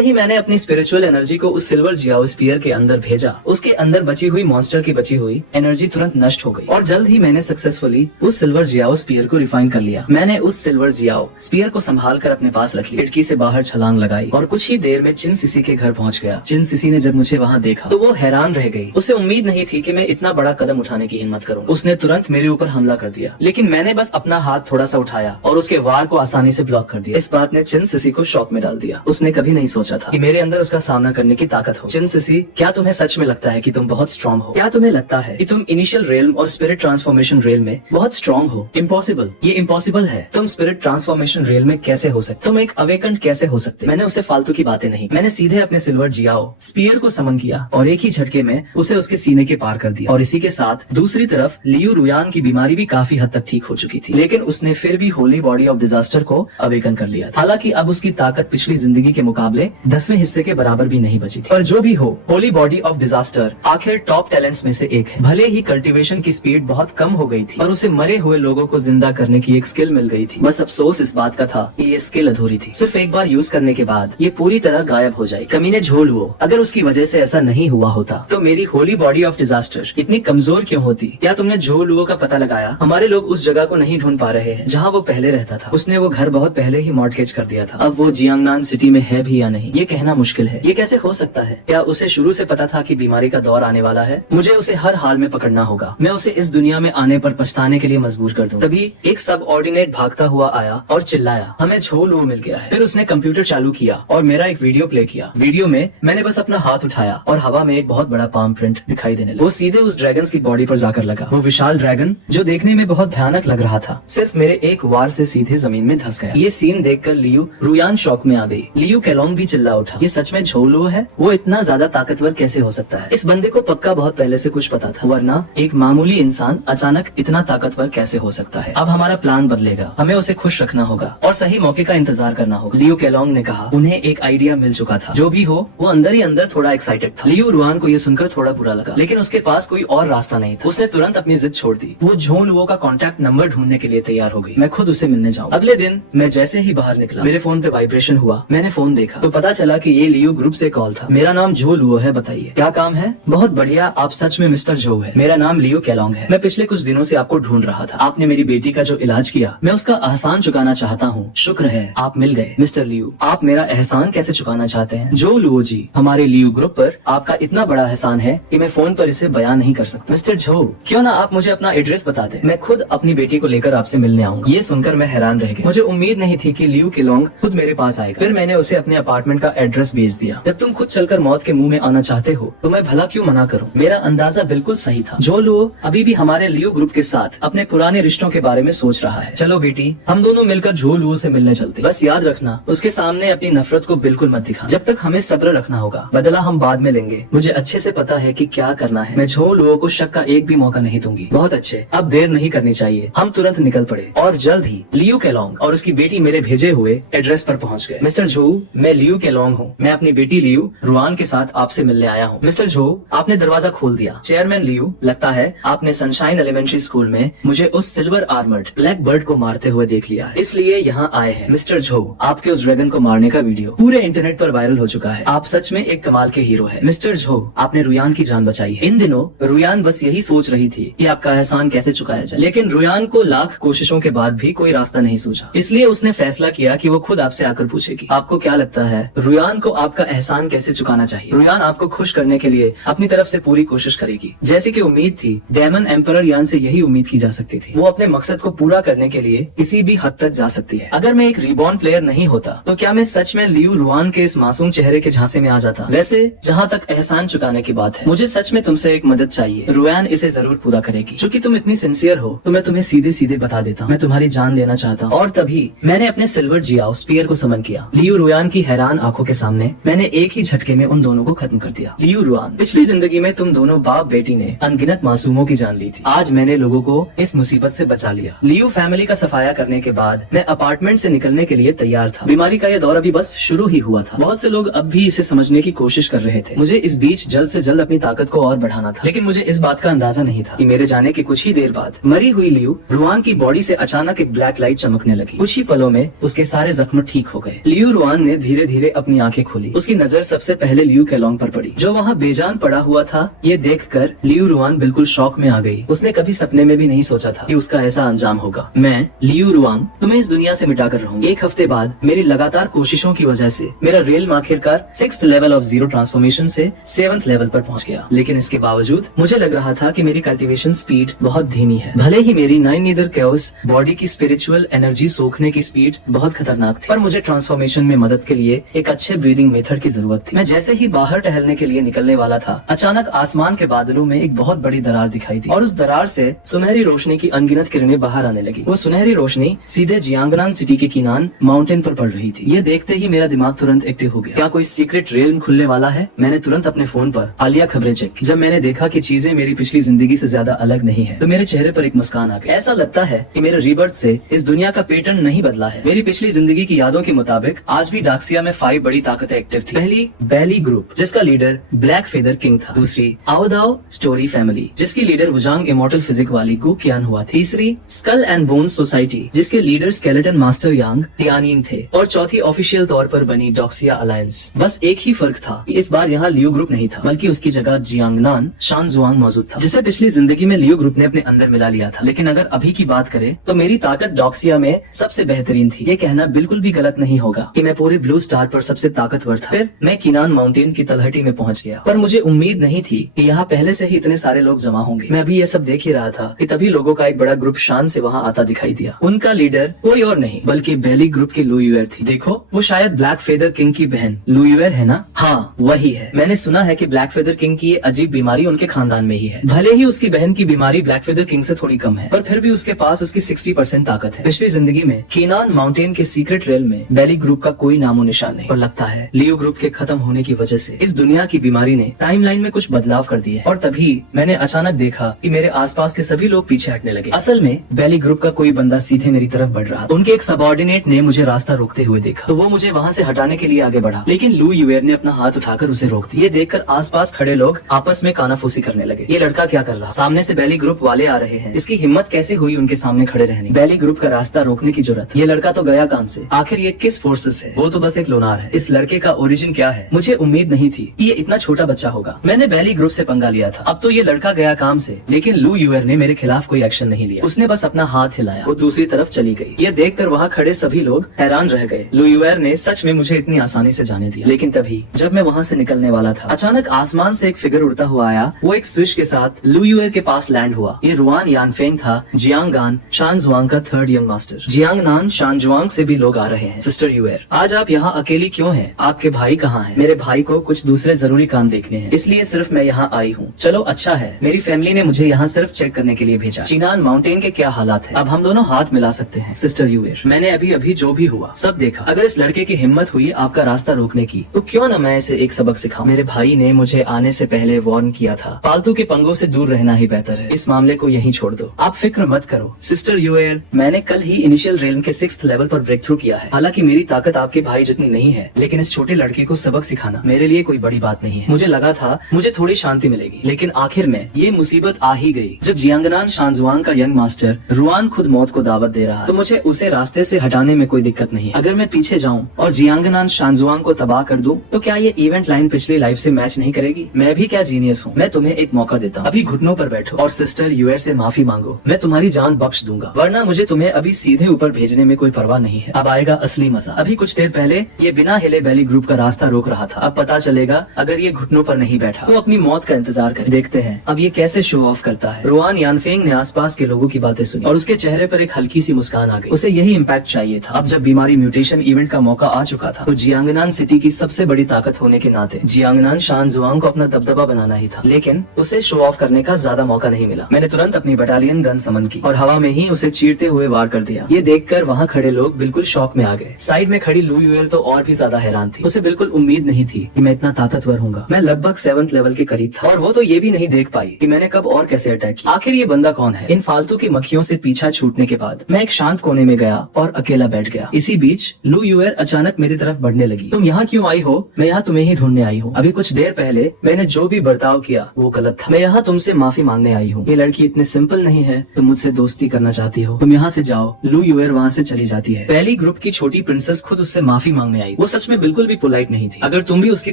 ही मैंने अपनी स्पिरिचुअल एनर्जी को उस सिल्वर जियाओ स्पीयर के अंदर भेजा, उसके अंदर बची हुई मॉन्स्टर की बची हुई एनर्जी तुरंत नष्ट हो गई और जल्द ही मैंने सक्सेसफुली उस सिल्वर जियाओ स्पीयर को रिफाइन कर लिया। मैंने उस सिल्वर जियाओ स्पीयर को संभाल कर अपने पास रख लिया, खिड़की से बाहर छलांग लगाई और कुछ ही देर में चिन सिसी के घर पहुंच गया। चिन सिसी ने जब मुझे वहाँ देखा तो वो हैरान रह गई। उसे उम्मीद नहीं थी कि मैं इतना बड़ा कदम उठाने की हिम्मत करूँ। उसने तुरंत मेरे ऊपर हमला कर दिया, लेकिन मैंने बस अपना हाथ थोड़ा सा उठाया और उसके वार को आसानी से ब्लॉक कर दिया। इस बात ने चिन सिसी को शॉक में डाल दिया। उसने कभी नहीं सोचा था कि मेरे अंदर उसका सामना करने की ताकत हो। चिन सिसी, क्या तुम्हें सच में लगता है कि तुम बहुत स्ट्रॉन्ग हो? क्या तुम्हें लगता है कि तुम इनिशियल रेल और स्पिरिट ट्रांसफॉर्मेशन रेल में बहुत स्ट्रॉन्ग हो? इम्पॉसिबल, ये इम्पॉसिबल है। तुम स्पिरिट ट्रांसफॉर्मेशन रेल में कैसे हो सकते? तुम एक अवेकंड कैसे हो सकते? मैंने उससे फालतू की बातें नहीं, मैंने सीधे अपने सिल्वर जियाओ स्पीयर को समन किया और एक ही झटके में उसे उसके सीने के पार कर दिया। और इसी के साथ दूसरी तरफ लियू रुयान की बीमारी भी काफी हद तक ठीक हो चुकी थी, लेकिन उसने फिर भी होली बॉडी ऑफ डिजास्टर को अवेकन कर लिया था। हालांकि अब उसकी ताकत पिछली जिंदगी के मुकाबले 10वें हिस्से के बराबर भी नहीं बची थी। पर जो भी हो, होली बॉडी ऑफ डिजास्टर आखिर टॉप टैलेंट्स में से एक है। भले ही कल्टीवेशन की स्पीड बहुत कम हो गई थी, पर उसे मरे हुए लोगों को जिंदा करने की एक स्किल मिल गई थी। बस अफसोस इस बात का था कि ये स्किल अधूरी थी। सिर्फ एक बार यूज करने के बाद ये पूरी तरह गायब हो जाए। कमीने झोलुओ, अगर उसकी वजह से ऐसा नहीं हुआ होता तो मेरी होली बॉडी ऑफ डिजास्टर इतनी कमजोर क्यों होती? क्या तुमने झोलुओ का पता लगाया? हमारे लोग उस जगह को नहीं ढूंढ पा रहे हैं जहाँ वो पहले रहता था। उसने वो घर बहुत पहले ही मॉर्टगेज कर दिया था। अब वो जियांगनान सिटी में है भी या नहीं, ये कहना मुश्किल है। ये कैसे हो सकता है? क्या उसे शुरू से पता था कि बीमारी का दौर आने वाला है? मुझे उसे हर हाल में पकड़ना होगा। मैं उसे इस दुनिया में आने पर पछताने के लिए मजबूर कर दूं। तभी एक सब ऑर्डिनेट भागता हुआ आया और चिल्लाया, हमें झोलुओ मिल गया है। फिर उसने कंप्यूटर चालू किया और मेरा एक वीडियो प्ले किया। वीडियो में मैंने बस अपना हाथ उठाया और हवा में एक बहुत बड़ा पाम प्रिंट दिखाई देने लगा। वो सीधे उस ड्रैगन की बॉडी पर जाकर लगा। वो विशाल ड्रैगन जो देखने में बहुत भयानक लग रहा था, सिर्फ मेरे एक वार से सीधे जमीन में धंस गया। ये सीन देखकर लियू रुयान शॉक में आ गई। लियू केलोंग भी चिल्ला उठा, ये सच में झोलुओ है? वो इतना ज्यादा ताकतवर कैसे हो सकता है? इस बंदे को पक्का बहुत पहले से कुछ पता था, वरना एक मामूली इंसान अचानक इतना ताकतवर कैसे हो सकता है? अब हमारा प्लान बदलेगा, हमें उसे खुश रखना होगा और सही मौके का इंतजार करना होगा। लियू केलोंग ने कहा। उन्हें एक आइडिया मिल चुका था। जो भी हो, वो अंदर ही अंदर थोड़ा एक्साइटेड था। लियू रुआन को ये सुनकर थोड़ा बुरा लगा, लेकिन उसके पास कोई और रास्ता नहीं था। उसने तुरंत अपनी जिद छोड़ दी। वो झोलुओ का कॉन्टैक्ट नंबर ढूंढने के लिए तैयार हो गई। मैं खुद उसे मिलने जाऊँ। अगले दिन मैं जैसे ही बाहर निकला, मेरे फोन पे वाइब्रेशन हुआ। मैंने फोन देखा तो पता चला कि ये लियू ग्रुप से कॉल था। मेरा नाम झोलुओ है, बताइए क्या काम है? बहुत बढ़िया, आप सच में मिस्टर झो है। मेरा नाम लियू केलोंग है। मैं पिछले कुछ दिनों से आपको ढूंढ रहा था। आपने मेरी बेटी का जो इलाज किया, मैं उसका एहसान चुकाना चाहता हूँ। शुक्र है आप मिल गए। मिस्टर लियू, आप मेरा एहसान कैसे चुकाना चाहते हैं? झोलुओ जी, हमारे लियू ग्रुप पर आपका इतना बड़ा एहसान है कि मैं फोन पर इसे बयान नहीं कर सकता। मिस्टर झो, क्यों ना आप मुझे अपना एड्रेस बता दें, मैं खुद अपनी बेटी को लेकर आपसे मिलने आऊंगा। ये सुनकर मैं हैरान रह गया। मुझे उम्मीद नहीं थी कि लियू केलोंग खुद मेरे पास आएगा। फिर मैंने उसे अपने अपार्टमेंट का एड्रेस भेज दिया। जब तुम खुद चलकर मौत के मुंह में आना चाहते हो तो मैं भला क्यों मना करूं? मेरा अंदाजा बिल्कुल सही था। झोलुओ अभी भी हमारे लियू ग्रुप के साथ अपने पुराने रिश्तों के बारे में सोच रहा है। चलो बेटी, हम दोनों मिलकर झोलुओ से मिलने चलते। बस याद रखना, उसके सामने अपनी नफरत को बिल्कुल मत दिखा। जब तक हमें सब्र रखना होगा, बदला हम बाद में लेंगे। मुझे अच्छे से पता है कि क्या करना है। मैं झोलुओ को शक का एक भी मौका नहीं दूंगी। बहुत अच्छे, अब देर नहीं करनी चाहिए। हम तुरंत निकल पड़े और जल्द ही लियू केलोंग और उसकी बेटी मेरे भेजे हुए एड्रेस पर पहुंच गए। मिस्टर झो, मैं लियू केलोंग हूँ। मैं अपनी बेटी लियू रुआन के साथ आपसे मिलने आया हूँ। मिस्टर झो, आपने दरवाजा खोल दिया। चेयरमैन लियू, लगता है आपने सनशाइन एलिमेंट्री स्कूल में मुझे उस सिल्वर आर्मर्ड ब्लैक बर्ड को मारते हुए देख लिया है, इसलिए यहाँ आए हैं। मिस्टर झो, आपके उस ड्रैगन को मारने का वीडियो पूरे इंटरनेट पर वायरल हो चुका है। आप सच में एक कमाल के हीरो हैं। मिस्टर झो, आपने रुयान की जान बचाई है। इन दिनों रुयान बस यही सोच रही थी कि आपका एहसान कैसे चुकाया जाए, लेकिन रुयान को लाख कोशिशों के बाद भी कोई रास्ता नहीं सूझा। इसलिए उसने फैसला किया कि वो खुद आपसे आकर पूछेगी। आपको क्या लगता है रुयान को आपका एहसान कैसे चुकाना चाहिए? रुयान आपको खुश करने के लिए अपनी तरफ से पूरी कोशिश करेगी। जैसी कि उम्मीद थी, डेमन एम्परर यान से यही उम्मीद की जा सकती थी। वो अपने मकसद को पूरा करने के लिए किसी भी हद तक जा सकती है। अगर मैं एक रिबॉर्न प्लेयर नहीं होता तो क्या मैं सच में लियू रुआन के इस मासूम चेहरे के झांसे में आ जाता? वैसे जहाँ तक एहसान चुकाने की बात है, मुझे सच में तुमसे एक मदद चाहिए। रुयान इसे जरूर पूरा करेगी। चूंकि तुम इतनी सिंसियर हो तो मैं तुम्हें सीधे सीधे बता देता हूँ, मैं तुम्हारी जान लेना चाहता हूँ। और तभी मैंने अपने सिल्वर जियाओ स्पीयर को समन किया। लियू रुआन की हैरान आंखों के सामने मैंने एक ही झटके में उन दोनों को खत्म कर दिया। लियू रुआन, पिछली जिंदगी में तुम दोनों बाप बेटी ने अनगिनत मासूमों की जान ली थी। आज मैंने लोगों को इस मुसीबत से बचा लिया। लियू फैमिली का सफाया करने के बाद मैं अपार्टमेंट से निकलने के लिए तैयार था। बीमारी का यह दौर अभी बस शुरू ही हुआ था। बहुत से लोग अब भी इसे समझने की कोशिश कर रहे थे। मुझे इस बीच जल्द से जल्द अपनी ताकत को और बढ़ाना था, लेकिन मुझे इस बात का अंदाजा नहीं था कि मेरे जाने के कुछ ही देर बाद मरी हुई लियू रुआन की बॉडी से अचानक एक ब्लैक लाइट चमकने लगी। कुछ ही पलों में उसके सारे जख्म ठीक हो गए। लियू रुआन ने धीरे धीरे अपनी आंखें खोली। उसकी नजर सबसे पहले लियू केलोंग पर पड़ी, जो वहाँ बेजान पड़ा हुआ था। ये देखकर लियू रुआन बिल्कुल शॉक में आ गई। उसने कभी सपने में भी नहीं सोचा था कि उसका ऐसा अंजाम होगा। मैं लियू रुआन तुम्हें इस दुनिया से मिटा कर रहूंगी। एक हफ्ते बाद मेरी लगातार कोशिशों की वजह से मेरा रियल आखिरकार 6th level of zero transformation से 7th लेवल पर पहुंच गया। लेकिन इसके बावजूद मुझे लग रहा था कि मेरी कल्टीवेशन स्पीड बहुत धीमी है। भले ही मेरी 9 नीदर कैओस बॉडी की स्पिरिचुअल एनर्जी सोखने की स्पीड बहुत खतरनाक थी, पर मुझे ट्रांसफॉर्मेशन में मदद के लिए एक अच्छे ब्रीदिंग मेथड की जरूरत थी। मैं जैसे ही बाहर टहलने के लिए निकलने वाला था, अचानक आसमान के बादलों में एक बहुत बड़ी दरार दिखाई दी और उस दरार से सुनहरी रोशनी की अनगिनत किरणें बाहर आने लगी। वो सुनहरी रोशनी सीधे जियांगनान सिटी के किनान माउंटेन पर पड़ रही थी। ये देखते ही मेरा दिमाग तुरंत एक्टिव हो गया। क्या कोई सीक्रेट रेल खुलने वाला है? मैंने तुरंत अपने फोन पर हालिया खबरें चेक की। जब मैंने देखा कि चीजें मेरी पिछली जिंदगी से ज्यादा अलग नहीं है, तो मेरे चेहरे पर एक मुस्कान आ गई। ऐसा लगता है कि मेरे रीबर्थ से इस दुनिया का पैटर्न नहीं बदला है। मेरी पिछली जिंदगी की यादों के मुताबिक आज भी डाक्सिया में 5 बड़ी ताकतें एक्टिव थी। पहली, बैली ग्रुप, जिसका लीडर ब्लैक फेदर किंग था। दूसरी, आओदाओ स्टोरी फैमिली, जिसकी लीडर वुजांग इमॉर्टल फिजिक वाली गु कियान हुआ थी। तीसरी, स्कल एंड बोन्स सोसाइटी, जिसके लीडर स्केलेटन मास्टर यांग तियानिन थे। और चौथी, ऑफिशियल तौर पर बनी डॉक्सिया अलायंस। बस एक ही फर्क था कि इस बार यहाँ लियू ग्रुप नहीं था, बल्कि उसकी जगह जियांगनान शानजुआंग मौजूद था, जिसे पिछली जिंदगी में लियू ग्रुप ने अपने अंदर मिला लिया था। लेकिन अगर अभी की बात करें तो मेरी ताकत डॉक्सिया में सबसे बेहतरीन थी। ये कहना बिल्कुल भी गलत नहीं होगा कि मैं पूरे ब्लू स्टार पर सबसे ताकतवर था। फिर मैं किनान माउंटेन की तलहटी में पहुंच गया, पर मुझे उम्मीद नहीं थी कि यहाँ पहले से ही इतने सारे लोग जमा होंगे। मैं अभी ये सब देख ही रहा था कि तभी लोगों का एक बड़ा ग्रुप शान से वहाँ आता दिखाई दिया। उनका लीडर कोई और नहीं बल्कि बैली ग्रुप की लू यूएर थी। देखो, वो शायद ब्लैक फेदर किंग की बहन लू यूएर है ना? हाँ, वही है। मैंने सुना है कि ब्लैक फेदर किंग की ये अजीब बीमारी उनके खानदान में ही है। भले ही उसकी बहन की बीमारी ब्लैक फेदर किंग से थोड़ी कम है, पर फिर भी उसके पास उसकी 60% ताकत है। पिछली जिंदगी में कीनान माउंटेन के सीक्रेट रेल में बैली ग्रुप का कोई नामो निशान नहीं। और लगता है लियो ग्रुप के खत्म होने की वजह से इस दुनिया की बीमारी ने टाइमलाइन में कुछ बदलाव कर दिए। और तभी मैंने अचानक देखा कि मेरे आसपास के सभी लोग पीछे हटने लगे। असल में बैली ग्रुप का कोई बंदा सीधे मेरी तरफ बढ़ रहा था। उनके एक सबऑर्डिनेट ने मुझे रास्ता रोकते हुए देखा, तो वो मुझे वहाँ से हटाने के लिए आगे बढ़ा, लेकिन लू यूएर ने अपना हाथ उठाकर उसे रोक दिया। ये देखकर आसपास खड़े लोग आपस में कानाफूसी करने लगे। ये लड़का क्या कर रहा? सामने से बैली ग्रुप वाले आ रहे हैं, इसकी हिम्मत कैसे हुई उनके सामने खड़े रहने? बैली ग्रुप का रास्ता रोकने की जरूरत? ये लड़का तो गया काम से। आखिर ये किस फोर्सेस है? वो तो बस एक लोनार है। इस लड़के का ओरिजिन क्या है? मुझे उम्मीद नहीं थी कि ये इतना छोटा बच्चा होगा। मैंने बैली ग्रुप से पंगा लिया था, अब तो ये लड़का गया काम से, लेकिन लू यूएर ने मेरे खिलाफ कोई एक्शन नहीं लिया। उसने बस अपना हाथ हिलाया, वो दूसरी तरफ चली गई। ये देखकर वहाँ खड़े सभी लोग हैरान रह गए। लू यूएर ने सच में मुझे इतनी आसानी से जाने दिया। लेकिन तभी जब मैं वहाँ से निकलने वाला था, अचानक आसमान से एक फिगर उड़ता हुआ आया। वो एक स्विश के साथ लू यूएर के पास लैंड हुआ। ये रुआन यानफेंग था, जियांगान शानजुआंग का 3rd यंग मास्टर। जियांगनान शानजुआंग से भी लोग आ रहे हैं। सिस्टर यूएर, आज आप यहाँ अकेली क्यों हैं? आपके भाई कहाँ हैं? मेरे भाई को कुछ दूसरे जरूरी काम देखने हैं, इसलिए सिर्फ मैं यहाँ आई हूँ। चलो अच्छा है, मेरी फैमिली ने मुझे यहाँ सिर्फ चेक करने के लिए भेजा। चिनान माउंटेन के क्या हालात है? अब हम दोनों हाथ मिला सकते हैं। सिस्टर यूएर, मैंने अभी अभी जो भी हुआ सब देखा। अगर इस लड़के की हिम्मत हुई आपका रास्ता रोकने की, तो क्यों न मैं इसे एक सबक सिखाऊं। मेरे भाई ने मुझे आने से पहले वार्न किया था, फालतू के पंगों से दूर रहना ही बेहतर है। इस मामले को यहीं छोड़ दो, आप फिक्र मत करो। सिस्टर यूएर, मैंने कल ही इनिशियल रेल के 6th लेवल पर ब्रेक थ्रू किया है। हालांकि मेरी ताकत आपके भाई जितनी नहीं है, लेकिन इस छोटे लड़के को सबक सिखाना मेरे लिए कोई बड़ी बात नहीं है। मुझे लगा था मुझे थोड़ी शांति मिलेगी, लेकिन आखिर में ये मुसीबत आ ही गई। जब जियांगनान शानजुआंग का यंग मास्टर रुआन खुद मौत को दावत दे रहा है, तो मुझे उसे रास्ते से हटाने में कोई दिक्कत नहीं है। अगर मैं पीछे जाऊं और जियांगनान शानजुआंग को तबाह कर दूं, तो क्या ये इवेंट लाइन पिछली लाइफ से मैच नहीं करेगी? मैं भी क्या जीनियस हूँ। मैं तुम्हें एक मौका देता हूँ, अभी घुटनों पर बैठो और सिस्टर यूएर से माफी मांगो। मैं तुम्हारी जान बख्श दूंगा, वरना मुझे तुम्हें अभी सीधे ऊपर भेजने में कोई परवाह नहीं है। अब आएगा असली मजा। अभी कुछ देर पहले ये बिना हिले बैली ग्रुप का रास्ता रोक रहा था, अब पता चलेगा अगर ये घुटनों पर नहीं बैठा तो अपनी मौत का इंतजार करे। देखते हैं अब ये कैसे शो ऑफ करता है। रुआन यानफेंग ने आसपास के लोगों की बातें सुनी और उसके चेहरे पर एक हल्की सी मुस्कान आ गई। उसे यही इम्पैक्ट चाहिए था। अब जब बीमारी म्यूटेशन इवेंट का मौका आ चुका था, तो जियांगनान सिटी की सबसे बड़ी ताकत होने के नाते जियांगनान शानजुआंग को अपना दबदबा बनाना ही था, लेकिन उसे शो ऑफ करने का ज्यादा मौका नहीं मिला। मैंने तुरंत अपनी बटालियन गन समन की और हवा में ही उसे चीरते हुए वार कर दिया। ये देखकर वहाँ खड़े लोग बिल्कुल शॉक में आ गए। साइड में खड़ी लू यूएर तो और भी ज्यादा हैरान थी। उसे बिल्कुल उम्मीद नहीं थी कि मैं इतना ताकतवर हूँगा। मैं लगभग 7th लेवल के करीब था और वो तो ये भी नहीं देख पाई कि मैंने कब और कैसे अटैक किया। आखिर ये बंदा कौन है? इन फालतू की मक्खियों से पीछा छूटने के बाद मैं एक शांत कोने में गया और अकेला बैठ गया। इसी बीच लू यूएर अचानक मेरी तरफ बढ़ने लगी। तुम यहाँ क्यों आई हो? मैं यहाँ यहाँ तुम्हें ही ढूंढने आई हूँ। अभी कुछ देर पहले मैंने जो भी बर्ताव किया वो गलत था। मैं यहाँ तुमसे माफी मांगने आई हूँ। ये लड़की इतनी सिंपल नहीं है। तुम मुझसे दोस्ती करना चाहती हो, तुम यहाँ से जाओ। लू यूएर वहाँ से चली जाती है। पहली ग्रुप की छोटी प्रिंसेस खुद उससे माफी मांगने आई। वो सच में बिल्कुल भी पोलाइट नहीं थी। अगर तुम भी उसकी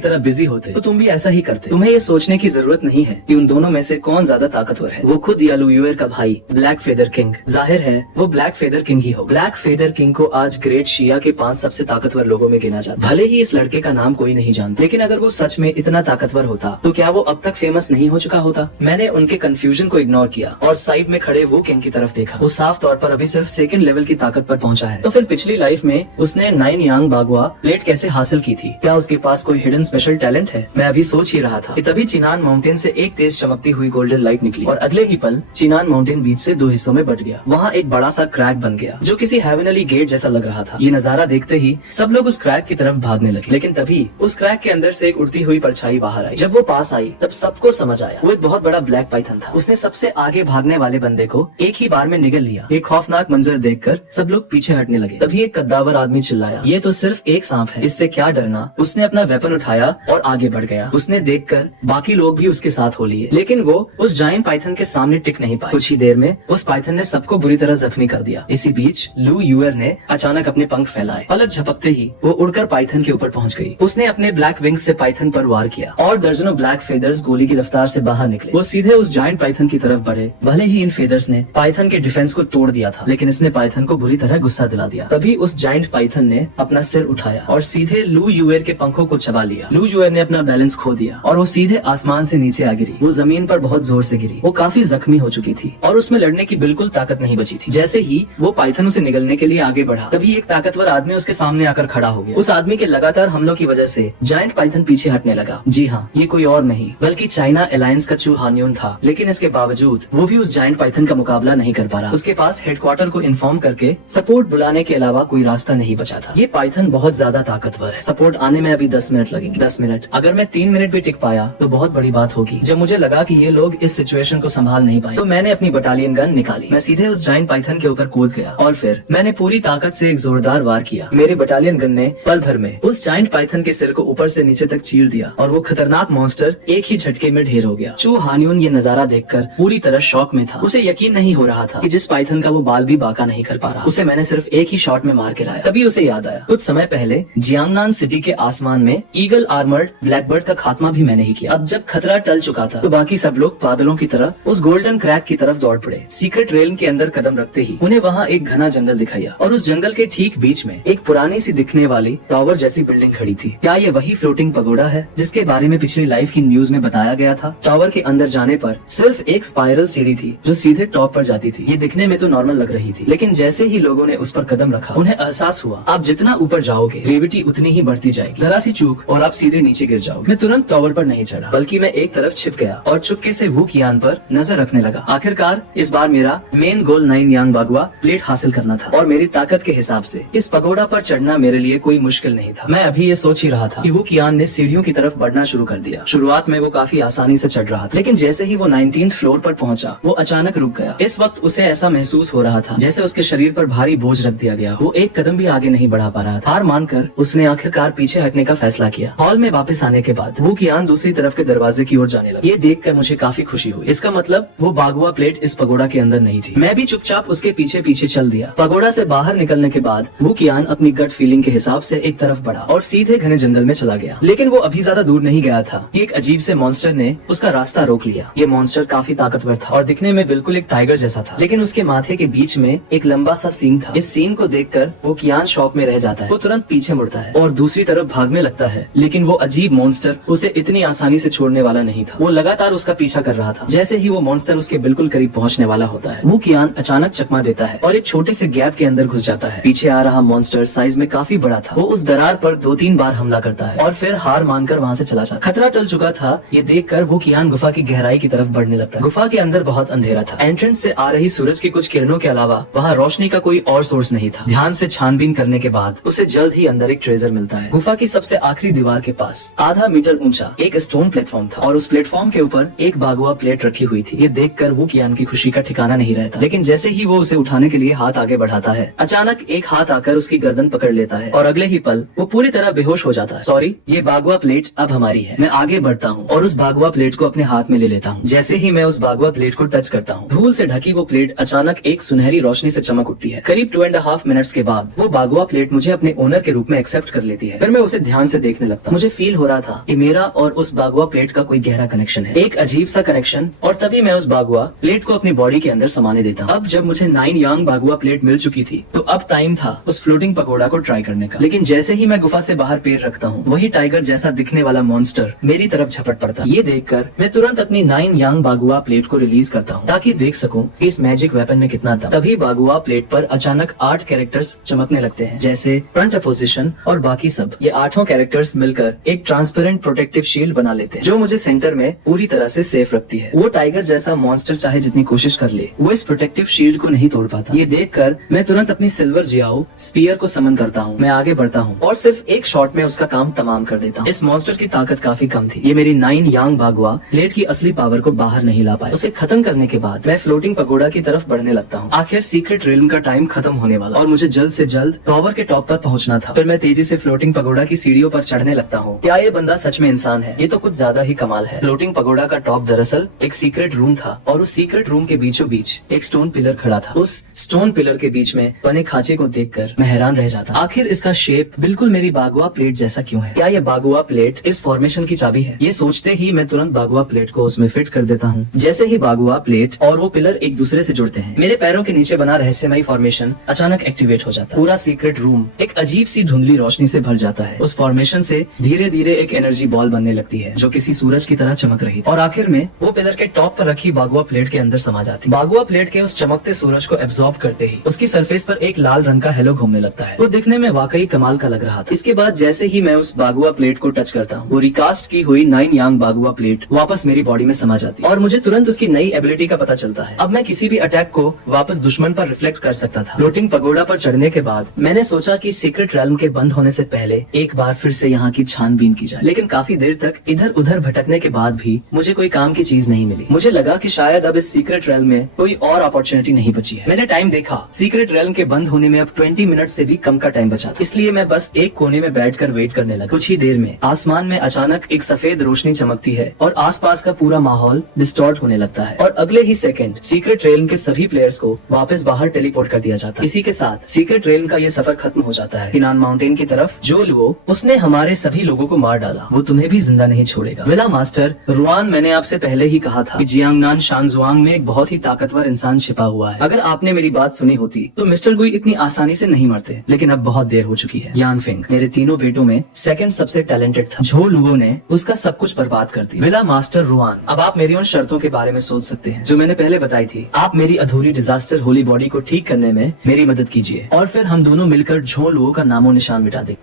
तरह बिजी होते तो तुम भी ऐसा ही करते। तुम्हें ये सोचने की जरूरत नहीं है कि उन दोनों में से कौन ज्यादा ताकतवर है। वो खुद या लू यूएर का भाई ब्लैक फेदर किंग। जाहिर है वो ब्लैक फेदर किंग ही हो। ब्लैक फेदर किंग को आज ग्रेट शिया के 5 सबसे ताकतवर लोगों में गिना जाता। भले ही इस लड़के का नाम कोई नहीं जानता, लेकिन अगर वो सच में इतना ताकतवर होता तो क्या वो अब तक फेमस नहीं हो चुका होता। मैंने उनके कंफ्यूजन को इग्नोर किया और साइड में खड़े वो किंग की तरफ देखा। वो साफ तौर पर अभी सिर्फ सेकंड लेवल की ताकत पर पहुंचा है। तो फिर पिछली लाइफ में उसने 9 यांग बागवा प्लेट कैसे हासिल की थी? क्या उसके पास कोई हिडन स्पेशल टैलेंट है? मैं अभी सोच ही रहा था कि तभी चिनान माउंटेन से एक तेज चमकती हुई गोल्डन लाइट निकली और अगले ही पल चिनान माउंटेन बीच से 2 हिस्सों में बट गया। वहाँ एक बड़ा सा क्रैक बन गया जो किसी हेवनली गेट जैसा लग रहा था। ये नजारा देखते ही सब लोग उस क्रैक की तरफ भागने लगे, लेकिन तभी उस क्रैक के अंदर से एक उड़ती हुई परछाई बाहर आई। जब वो पास आई तब सबको समझ आया वो एक बहुत बड़ा ब्लैक पाइथन था। उसने सबसे आगे भागने वाले बंदे को एक ही बार में निगल लिया। एक खौफनाक मंजर देखकर सब लोग पीछे हटने लगे। तभी एक कद्दावर आदमी चिल्लाया, ये तो सिर्फ एक सांप है, इससे क्या डरना। उसने अपना वेपन उठाया और आगे बढ़ गया। उसने देखकर बाकी लोग भी उसके साथ हो लिए, लेकिन वो उस जायंट पाइथन के सामने टिक नहीं पाए। कुछ ही देर में उस पाइथन ने सबको बुरी तरह जख्मी कर दिया। इसी बीच लू यूएर ने अचानक अपने पंख फैलाए। पलक झपकते ही वो उड़कर पाइथन के ऊपर पहुंच गई। उसने अपने ब्लैक विंग्स से पाइथन पर वार किया और दर्जनों ब्लैक फेदर्स गोली की रफ्तार से बाहर निकले। वो सीधे उस जायंट पाइथन की तरफ बढ़े। भले ही इन फेदर्स ने पाइथन के डिफेंस को तोड़ दिया था, लेकिन इसने पाइथन को बुरी तरह गुस्सा दिला दिया। तभी उस जायंट पाइथन ने अपना सिर उठाया और सीधे लू यूएर के पंखों को चबा लिया। लू यूएर ने अपना बैलेंस खो दिया और वो सीधे आसमान से नीचे आ गिरी। वो जमीन पर बहुत जोर से गिरी। वो काफी जख्मी हो चुकी थी और उसमें लड़ने की बिल्कुल ताकत नहीं बची थी। जैसे ही वो पाइथन उसे निगलने के लिए आगे बढ़ा, तभी एक ताकतवर आदमी उसके सामने आकर खड़ा हो गया। उस आदमी के लगातार हमलों की वजह से जायंट पाइथन पीछे हटने लगा। जी हाँ, ये कोई और नहीं बल्कि चाइना अलायंस का चू हान्यून था। लेकिन इसके बावजूद वो भी उस जायंट पाइथन का मुकाबला नहीं कर पा रहा। उसके पास हेडक्वार्टर को इन्फॉर्म करके सपोर्ट बुलाने के अलावा कोई रास्ता नहीं बचा था। ये पाइथन बहुत ज्यादा ताकतवर है। सपोर्ट आने में अभी 10 मिनट लगेंगे। 10 मिनट? अगर मैं 3 मिनट भी टिक पाया तो बहुत बड़ी बात होगी। जब मुझे लगा कि ये लोग इस सिचुएशन को संभाल नहीं पाए तो मैंने अपनी बटालियन गन निकाली। मैं सीधे उस जायंट पाइथन के ऊपर कूद गया और फिर मैंने पूरी ताकत से एक जोरदार वार किया। मेरी बटालियन गन ने पल भर में उस जायंट पाइथन के सिर को ऊपर से नीचे तक चीर दिया और वो खतरनाक मॉन्स्टर एक ही झटके में ढेर हो गया। चू हान्यून ये नजारा देखकर पूरी तरह शॉक में था। उसे यकीन नहीं हो रहा था कि जिस पाइथन का वो बाल भी बाका नहीं कर पा रहा, उसे मैंने सिर्फ एक ही शॉट में मार गिराया। तभी उसे याद आया, कुछ समय पहले जियांगनान सिटी के आसमान में ईगल आर्मर्ड ब्लैकबर्ड का खात्मा भी मैंने ही किया। अब जब खतरा टल चुका था तो बाकी सब लोग बादलों की तरह उस गोल्डन क्रैक की तरफ दौड़ पड़े। सीक्रेट रेल के अंदर कदम रखते ही उन्हें वहाँ एक घना जंगल दिखाया और उस जंगल के ठीक बीच में एक पुरानी सी दिखने वाली टावर जैसी बिल्डिंग खड़ी थी। क्या ये वही फ्लोटिंग पगोडा है जिसके बारे में पिछली लाइफ की न्यूज में बताया गया था? टावर के अंदर जाने पर सिर्फ एक स्पाइरल सीढ़ी थी जो सीधे टॉप पर जाती थी। ये दिखने में तो नॉर्मल लग रही थी, लेकिन जैसे ही लोगों ने उस पर कदम रखा उन्हें एहसास हुआ आप जितना ऊपर जाओगे ग्रेविटी उतनी ही बढ़ती जाएगी। जरा सी चूक और आप सीधे नीचे गिर जाओगे। मैं तुरंत टावर पर नहीं चढ़ा बल्कि मैं एक तरफ छिप गया और चुपके से वू कियान पर नजर रखने लगा। आखिरकार इस बार मेरा मेन गोल 9 यांग बागवा प्लेट हासिल करना था और मेरी ताकत के हिसाब से इस पगोडा पर चढ़ना मेरे लिए कोई मुश्किल नहीं था। मैं अभी ये सोच ही रहा था कि वू कियान ने सीढ़ियों की तरफ बढ़ना शुरू कर दिया। शुरुआत में वो काफी आसानी से चढ़ रहा था, लेकिन जैसे ही वो 19th फ्लोर पर पहुंचा वो अचानक रुक गया। इस वक्त उसे ऐसा महसूस हो रहा था जैसे उसके शरीर पर भारी बोझ रख दिया गया। वो एक कदम भी आगे नहीं बढ़ा पा रहा था। हार मानकर उसने आखिरकार पीछे हटने का फैसला किया। हॉल में वापस आने के बाद वू कियान दूसरी तरफ के दरवाजे की ओर जाने लगा। ये देखकर मुझे काफी खुशी हुई। इसका मतलब वो बागवा प्लेट इस पगोडा के अंदर नहीं थी। मैं भी चुपचाप उसके पीछे पीछे चल दिया। पगोडा से बाहर निकलने के बाद वू कियान अपनी गट फीलिंग के हिसाब से एक तरफ बढ़ा और सीधे घने जंगल में चला गया। लेकिन वो अभी ज्यादा दूर नहीं गया था। एक अजीब से मॉन्स्टर ने उसका रास्ता रोक लिया। ये मॉन्स्टर काफी ताकतवर था और दिखने में बिल्कुल एक टाइगर जैसा था, लेकिन उसके माथे के बीच में एक लंबा सा सींग था। इस सीन को देखकर वो कियान शॉक में रह जाता है। वो तुरंत पीछे मुड़ता है और दूसरी तरफ भागने लगता है, लेकिन वो अजीब मॉन्स्टर उसे इतनी आसानी से छोड़ने वाला नहीं था। वो लगातार उसका पीछा कर रहा था। जैसे ही वो मॉन्स्टर उसके बिल्कुल करीब पहुंचने वाला होता है वो कियान अचानक चकमा देता है और एक छोटे से गैप के अंदर घुस जाता है। पीछे आ रहा मॉन्स्टर साइज में काफी बड़ा था। वो उस दरार पर 2-3 बार हमला करता है और फिर हार मानकर वहाँ से चला जाता। खतरा टल चुका था ये देखकर वो कियान गुफा की गहराई की तरफ बढ़ने लगता है। गुफा के अंदर बहुत अंधेरा था। एंट्रेंस से आ रही सूरज की कुछ किरणों के अलावा वहाँ रोशनी का कोई और सोर्स नहीं था। ध्यान से छानबीन करने के बाद उसे जल्द ही अंदर एक ट्रेजर मिलता है। गुफा की सबसे आखिरी दीवार के पास आधा मीटर ऊंचा एक स्टोन प्लेटफॉर्म था और उस प्लेटफॉर्म के ऊपर एक बागवा प्लेट रखी हुई थी। ये देखकर वो कियान की खुशी का ठिकाना नहीं रहता, लेकिन जैसे ही वो उसे उठाने के लिए हाथ आगे बढ़ाता है अचानक एक हाथ आकर उसकी गर्दन पकड़ लेता है और अगले ही पल वो पूरी तरह बेहोश हो जाता है। सॉरी, ये बागुआ प्लेट अब हमारी है। मैं आगे बढ़ता हूँ और उस बागुआ प्लेट को अपने हाथ में ले लेता हूँ। जैसे ही मैं उस बागुआ प्लेट को टच करता हूँ, धूल से ढकी वो प्लेट अचानक एक सुनहरी रोशनी से चमक उठती है। करीब 2.5 मिनट्स के बाद वो बागुआ प्लेट मुझे अपने ओनर के रूप में एक्सेप्ट कर लेती है। फिर मैं उसे ध्यान से देखने लगता हूँ। मुझे फील हो रहा था कि मेरा और उस बागुआ प्लेट का कोई गहरा कनेक्शन है, एक अजीब सा कनेक्शन। और तभी मैं उस बागुआ प्लेट को अपनी बॉडी के अंदर समाने देता हूँ। अब जब मुझे 9 यांग बागुआ प्लेट मिल चुकी थी, तो अब टाइम था उस फ्लोटिंग पकोड़ा को ट्राई करने का। लेकिन जैसे ही मैं गुफा से बाहर पैर रखता हूँ, वही टाइगर जैसा दिखने वाला मॉन्स्टर मेरी तरफ झपट पड़ता। ये देखकर मैं तुरंत अपनी 9 यांग बागुआ प्लेट को रिलीज करता हूँ, ताकि देख सकूं कि इस मैजिक वेपन में कितना दम। तभी बागुआ प्लेट पर अचानक 8 कैरेक्टर्स चमकने लगते हैं, जैसे फ्रंट अपोजिशन और बाकी सब। ये 8 कैरेक्टर्स मिलकर एक ट्रांसपेरेंट प्रोटेक्टिव शील्ड बना लेते हैं, जो मुझे सेंटर में पूरी तरह से सेफ रखती है। वो टाइगर जैसा मॉन्स्टर चाहे जितनी कोशिश कर ले, वो इस प्रोटेक्टिव शील्ड को नहीं तोड़ पाता। ये देखकर मैं तुरंत अपनी सिल्वर जियाओ स्पीयर को समन करता हूँ। मैं आगे बढ़ता हूँ और सिर्फ एक शॉट में उसका काम तमाम कर देता हूँ। इस मॉन्स्टर की ताकत काफी कम थी। ये मेरी 9 यांग बागुआ प्लेट की असली पावर को बाहर नहीं ला पाया। उसे खत्म करने के बाद मैं फ्लोटिंग पगोड़ा की तरफ बढ़ने लगता हूँ। आखिर सीक्रेट रेलम का टाइम खत्म होने वाला और मुझे जल्द से जल्द टॉवर के टॉप पर पहुंचना था। फिर मैं तेजी से फ्लोटिंग पगोड़ा की सीढ़ियों पर चढ़ने लगता हूँ। क्या ये बंदा सच में इंसान है? ये तो कुछ ज्यादा ही कमाल है। फ्लोटिंग पगोड़ा का टॉप दरअसल एक सीक्रेट रूम था और उस सीक्रेट रूम के बीचों बीच एक स्टोन पिलर खड़ा था। उस स्टोन पिलर के बीच में बने खांचे को देखकर मैं हैरान रह जाता। आखिर इसका शेप बिल्कुल मेरी बागुआ प्लेट जैसा क्यों है? क्या ये बागुआ प्लेट इस फॉर्मेशन की चाबी है? ये सोचते ही मैं तुरंत बागुआ प्लेट को उसमें फिट कर देता हूँ। जैसे ही बागुआ प्लेट और वो पिलर एक दूसरे से जुड़ते हैं, मेरे पैरों के नीचे बना रहस्यमयी फॉर्मेशन अचानक एक्टिवेट हो जाता है। पूरा सीक्रेट रूम एक अजीब सी धुंधली रोशनी से भर जाता है। उस फॉर्मेशन से धीरे धीरे एक एनर्जी बॉल बनने लगती है, जो किसी सूरज की तरह चमक रही थी और आखिर में वो पिलर के टॉप पर रखी बागुआ प्लेट के अंदर समा जाती। बागुआ प्लेट के उस चमकते सूरज को एब्जॉर्ब करते ही उसकी सरफेस पर एक लाल रंग का हेलो घूमने लगता है। वो दिखने में वाकई कमाल का लग रहा था। इसके बाद जैसे ही मैं उस बागुआ प्लेट को टच करता हूँ, वो रिकास्ट की हुई 9 यांग बागुआ प्लेट वापस मेरी बॉडी में समा जाती है और मुझे तुरंत उसकी नई एबिलिटी का पता चलता है। अब मैं किसी भी अटैक को वापस दुश्मन पर रिफ्लेक्ट कर सकता था। फ्लोटिंग पगोड़ा पर चढ़ने के बाद मैंने सोचा कि सीक्रेट रेल्म के बंद होने से पहले एक बार फिर से यहाँ की छानबीन की जाए, लेकिन काफी देर तक इधर उधर भटकने के बाद भी मुझे कोई काम की चीज नहीं मिली। मुझे लगा कि शायद अब इस सीक्रेट रेल्म में कोई और अपॉर्चुनिटी नहीं बची है। मैंने टाइम देखा, सीक्रेट रेल्म के बंद होने में अब 20 मिनट से भी कम का टाइम बचा था, इसलिए मैं बस एक कोने में बैठकर वेट करने लगा। कुछ ही देर में आसमान में अचानक एक सफेद रोशनी चमकती है और आसपास का पूरा माहौल डिस्टॉर्ट होने लगता है और अगले ही सेकंड सीक्रेट रेल्म के सभी प्लेयर्स को वापस बाहर टेलीपोर्ट कर दिया जाता है। इसी के साथ सीक्रेट रेल्म का ये सफर खत्म हो जाता है। किनान माउंटेन की तरफ जो लुओ, उसने हमारे सभी लोगों को मार डाला, वो तुम्हें भी जिंदा नहीं छोड़ेगा। विला मास्टर रुआन, मैंने आपसे पहले ही कहा था कि जियांगनान शानजुआंग में एक बहुत ही ताकतवर इंसान छिपा हुआ है। अगर आपने मेरी बात सुनी होती तो मिस्टर गुई इतनी आसानी से नहीं मरते, लेकिन अब बहुत देर हो चुकी है। यानफिंग मेरे तीनों बेटों में सेकंड सबसे टैलेंटेड था। झो लुओ ने उसका सब कुछ बर्बाद कर दिया। विला मास्टर रुआन, अब आप मेरी उन शर्तों के बारे में सोच सकते हैं जो मैंने पहले बताई थी। आप मेरी अधूरी डिजास्टर होली बॉडी को ठीक करने में मेरी मदद कीजिए और फिर हम दोनों मिलकर झो लुओ का नामो निशान मिटा दें।